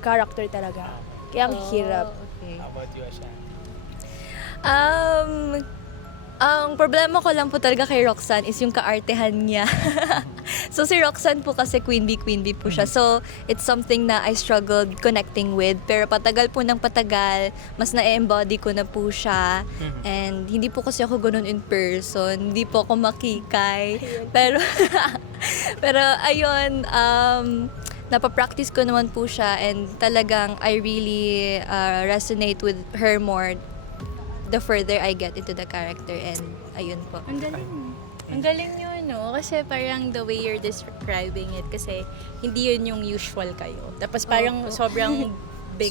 character talaga. Kaya ang hirap. okay. How about you, Ashan? Ang problema ko lang po talaga kay Roxanne is yung kaartehan niya. So si Roxanne po kasi queen bee po siya. So it's something na I struggled connecting with. Pero patagal po ng patagal, mas na-embody ko na po siya. And hindi po kasi ako ganun in person. Hindi po ako makikay. Pero ayun, napapractice ko naman po siya and talagang I really resonate with her more the further I get into the character and ayun po. Ang galing. Ang galing nyo, no? Kasi parang the way you're describing it, kasi hindi yun yung usual kayo. Tapos parang sobrang big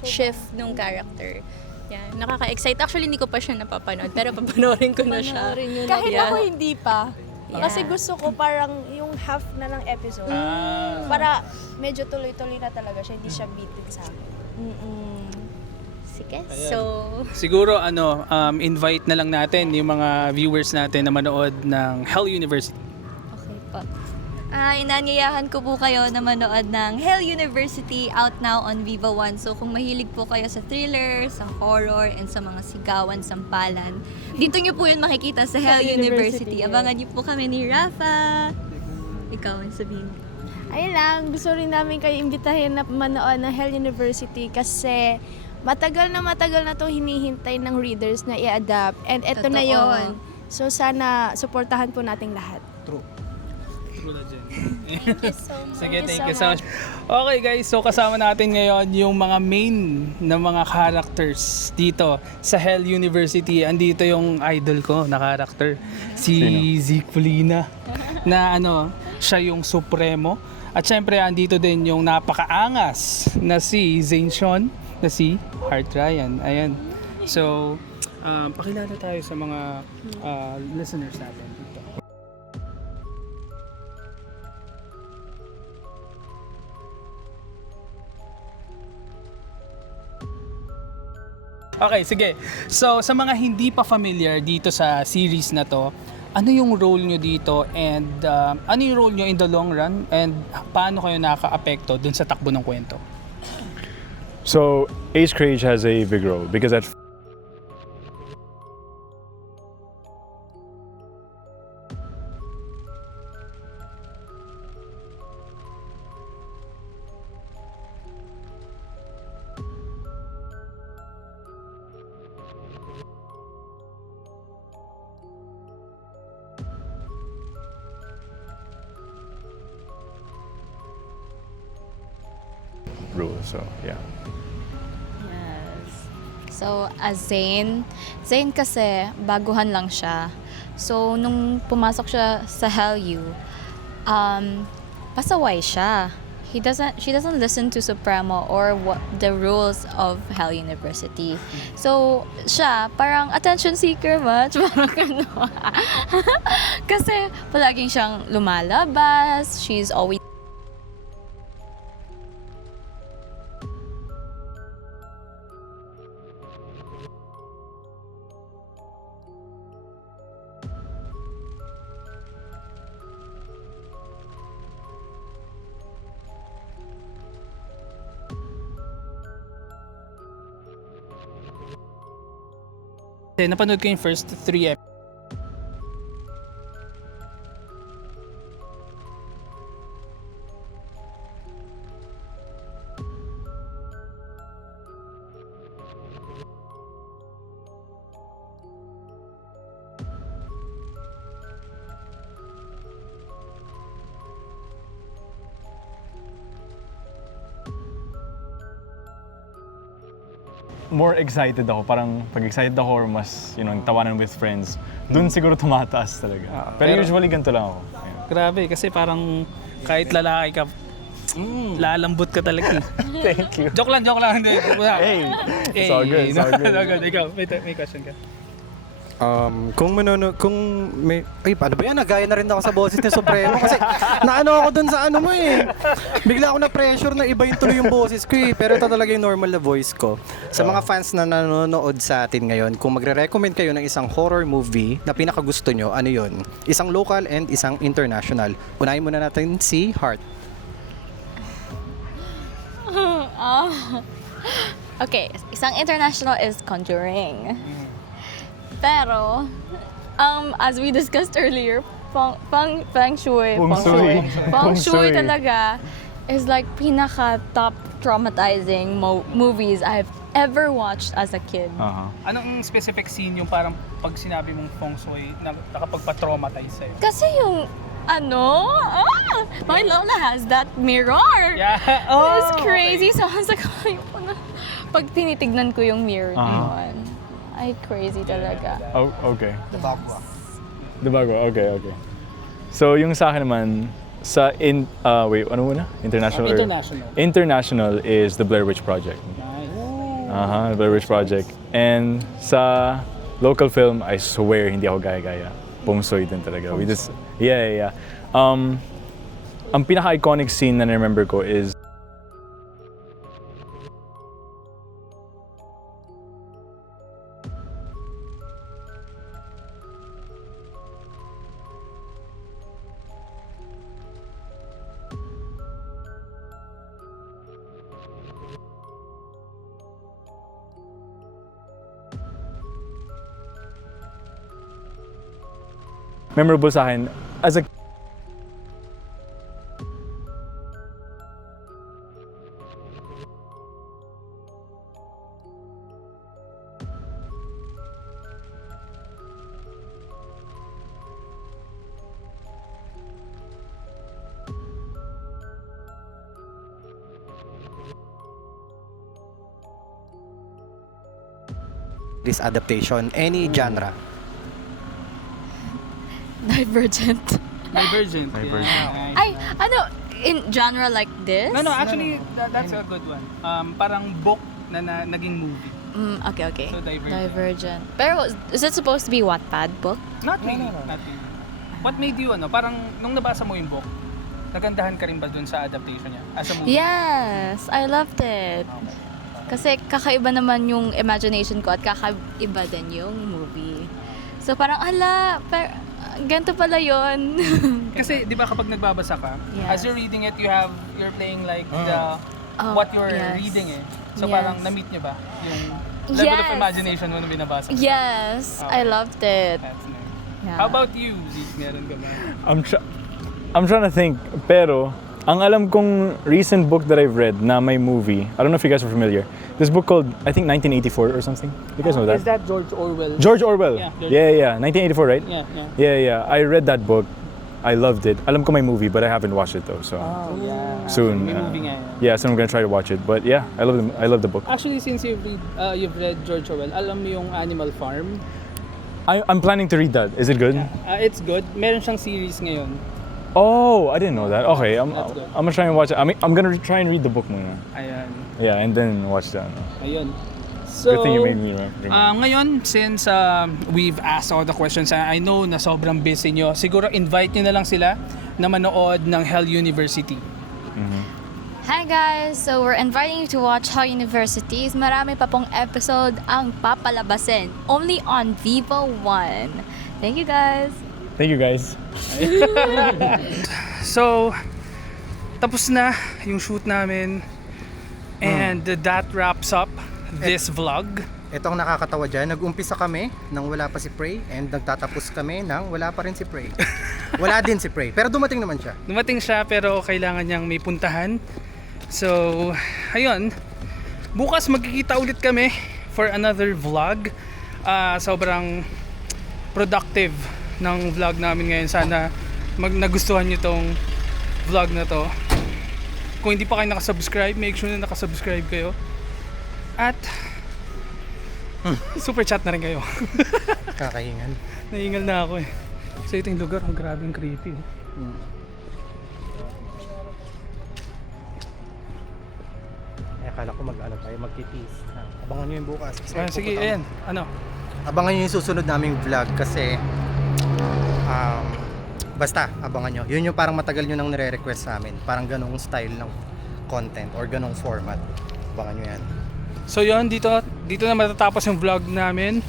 shift nung character. Yan, nakaka-excite. Actually, hindi ko pa siya napapanood, pero papanoorin ko na siya. Kahit Yeah. ako hindi pa. Yeah. Kasi gusto ko parang yung half na ng episode. Para medyo tuloy-tuloy na talaga siya, hindi siya bitin sa akin. Sige. So, Siguro, invite na lang natin yung mga viewers natin na manood ng Hell University. Okay po. Inanyayahan ko po kayo na manood ng Hell University, out now on Viva One. So kung mahilig po kayo sa thriller, sa horror, and sa mga sigawan, sampalan, dito nyo po yun makikita sa Hell University. Abangan nyo po kami ni Rafa. Ikaw, ang sabihin. Ayun lang, gusto rin namin kayo imbitahin na manood ng Hell University kasi matagal na to hinihintay ng readers na i-adapt. And eto na Totoo. yon. So sana suportahan po nating lahat. True na dyan. Thank you so much. Sige, thank you so much. Okay guys, so kasama natin ngayon yung mga main na mga characters dito sa Hell University. Andito yung idol ko na character, si Zeke Polina, na siya yung supremo. At syempre, andito din yung napakaangas na si Zane Sean, na si Heart Ryan. Ayan. So, pakilala tayo sa mga listeners natin dito. Okay, sige. So, sa mga hindi pa familiar dito sa series na to, ano yung role nyo dito and ano yung role nyo in the long run and paano kayo nakaka-apekto dun sa takbo ng kwento? So, Ace Crage has a big role because at rule, so yeah. Yes. So, as Zane kasi baguhan lang siya. So, nung pumasok siya sa HellU, pasaway siya. She doesn't listen to Supremo or what the rules of Hell University. So, siya, parang attention seeker much, parang gano'n. Kasi, palaging siyang lumalabas, she's always Napanood ko yung first 3 episodes. More excited ako, parang pag excited ako or mas, tawanan with friends, dun siguro tumataas talaga. Pero usually ganito lang ako. Ayun. Grabe, kasi parang kahit lalaki ka, lalambot ka talaga. Thank you. Joke lang. Hindi. Hey, it's all good, it's all good. Ikaw, may question ka. Kung may ano ba yan, nagaya na rin ako sa boses ni Supremo kasi naano ako dun sa mo eh. Bigla ako na pressure na ibahin tuloy yung boses ko eh, pero ito talaga yung normal na voice ko. Sa mga fans na nanonood sa atin ngayon, kung magre-recommend kayo ng isang horror movie na pinakagusto nyo, ano yun? Isang local and isang international. Unahin muna natin si Heart. Okay, isang international is Conjuring. Pero, as we discussed earlier, feng shui talaga is like pinaka-top traumatizing movies I've ever watched as a kid. Anong specific scene yung parang pag sinabi mong feng shui na nakapagpa-traumatize sa'yo? Kasi yung, my Lola has that mirror. Yeah. It's crazy. So, I was like, pag tinitignan ko yung mirror na yun, ay crazy talaga. Oh, okay. The Bagua. The Bagua, okay. So, yung sa akin naman, wait, ano muna? International? International is the Blair Witch Project. Nice. Blair Witch Project. And sa local film, I swear, hindi ako gaya-gaya. Pumsoy din talaga. We just, yeah. Ang pinaka-iconic scene na na-remember ko is memorable sa akin. As a This adaptation, any genre. Divergent. Divergent. Divergent. Yeah. Ay, ano, in genre like this? No, actually, that's a good one. Parang book na naging movie. Okay. So, Divergent. Divergent. Pero, is it supposed to be Wattpad book? Not really. Not really. What made you, parang nung nabasa mo yung book, nagandahan ka rin ba dun sa adaptation niya as a movie? Yes, I loved it. Kasi kakaiba naman yung imagination ko at kakaiba din yung movie. So parang, ganito pala yun. Kasi, di ba kapag nagbabasa ka, Yes. as you're reading it, you're playing like what you're yes. reading eh. So Yes. parang na-meet niyo ba yung level of Yes. imagination mo na binabasa? Yes, I loved it. That's nice. Yeah. How about you, Zeke? Meron ka ba? I'm trying to think, pero ang alam kong recent book that I've read na may movie, I don't know if you guys are familiar. This book called, I think 1984 or something. You guys know that? Is that George Orwell? George Orwell. Yeah, Yeah. 1984, right? Yeah. I read that book. I loved it. Alam ko may movie, but I haven't watched it though. So Yeah. soon. May movie nga yan. Yeah, so I'm gonna try to watch it. But yeah, I love the book. Actually, since you've read George Orwell, alam mo yung Animal Farm? I'm planning to read that. Is it good? It's good. Meron siyang series ngayon. Oh, I didn't know that. Okay, I'm That's good. gonna try and watch it. I'm gonna try and read the book muna. Ayan. Yeah, and then watch that. Ayun. So, Good thing you made me remember. ngayon, since we've asked all the questions, I know na sobrang busy nyo, siguro invite nyo na lang sila na manood ng Hell University. Hi guys! So we're inviting you to watch Hell University. Marami pa pong episode ang papalabasin. Only on Vivo 1. Thank you guys! Thank you guys. So, tapos na yung shoot namin. And that wraps up this vlog. Ito ang nakakatawa dyan, nag-umpisa kami nang wala pa si Prey and nagtatapos kami nang wala pa rin si Prey. Wala din si Prey, pero dumating naman siya. Dumating siya pero kailangan niyang may puntahan. So, ayun. Bukas magkikita ulit kami for another vlog. Sobrang productive ng vlog namin ngayon. Sana nagustuhan niyo tong vlog na to. Kung hindi pa kayo nakasubscribe, make sure na nakasubscribe kayo. At super chat na rin kayo. Kakahingan. Nahingal na ako eh. So ito yung lugar, ang grabing creepy. Akala ko tayo magtitis. Abangan nyo yung bukas. Kasi Sige, pupunta ayan. Ano? Abangan nyo yung susunod naming vlog kasi basta abangan nyo. Yun yung parang matagal nyo nang nire-request sa amin. Parang ganong style ng content or ganong format. Abangan nyo yan. So yun, dito na matatapos yung vlog namin.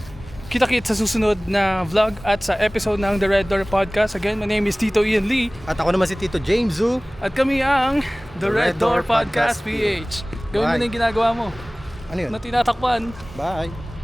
Kita-kit sa susunod na vlog at sa episode ng The Red Door Podcast. Again, my name is Tito Ian Lee. At ako naman si Tito James Zhu. At kami ang The Red Door Podcast PH. Gawin mo na yung ginagawa mo. Ano yun? Na tinatakpan. Bye!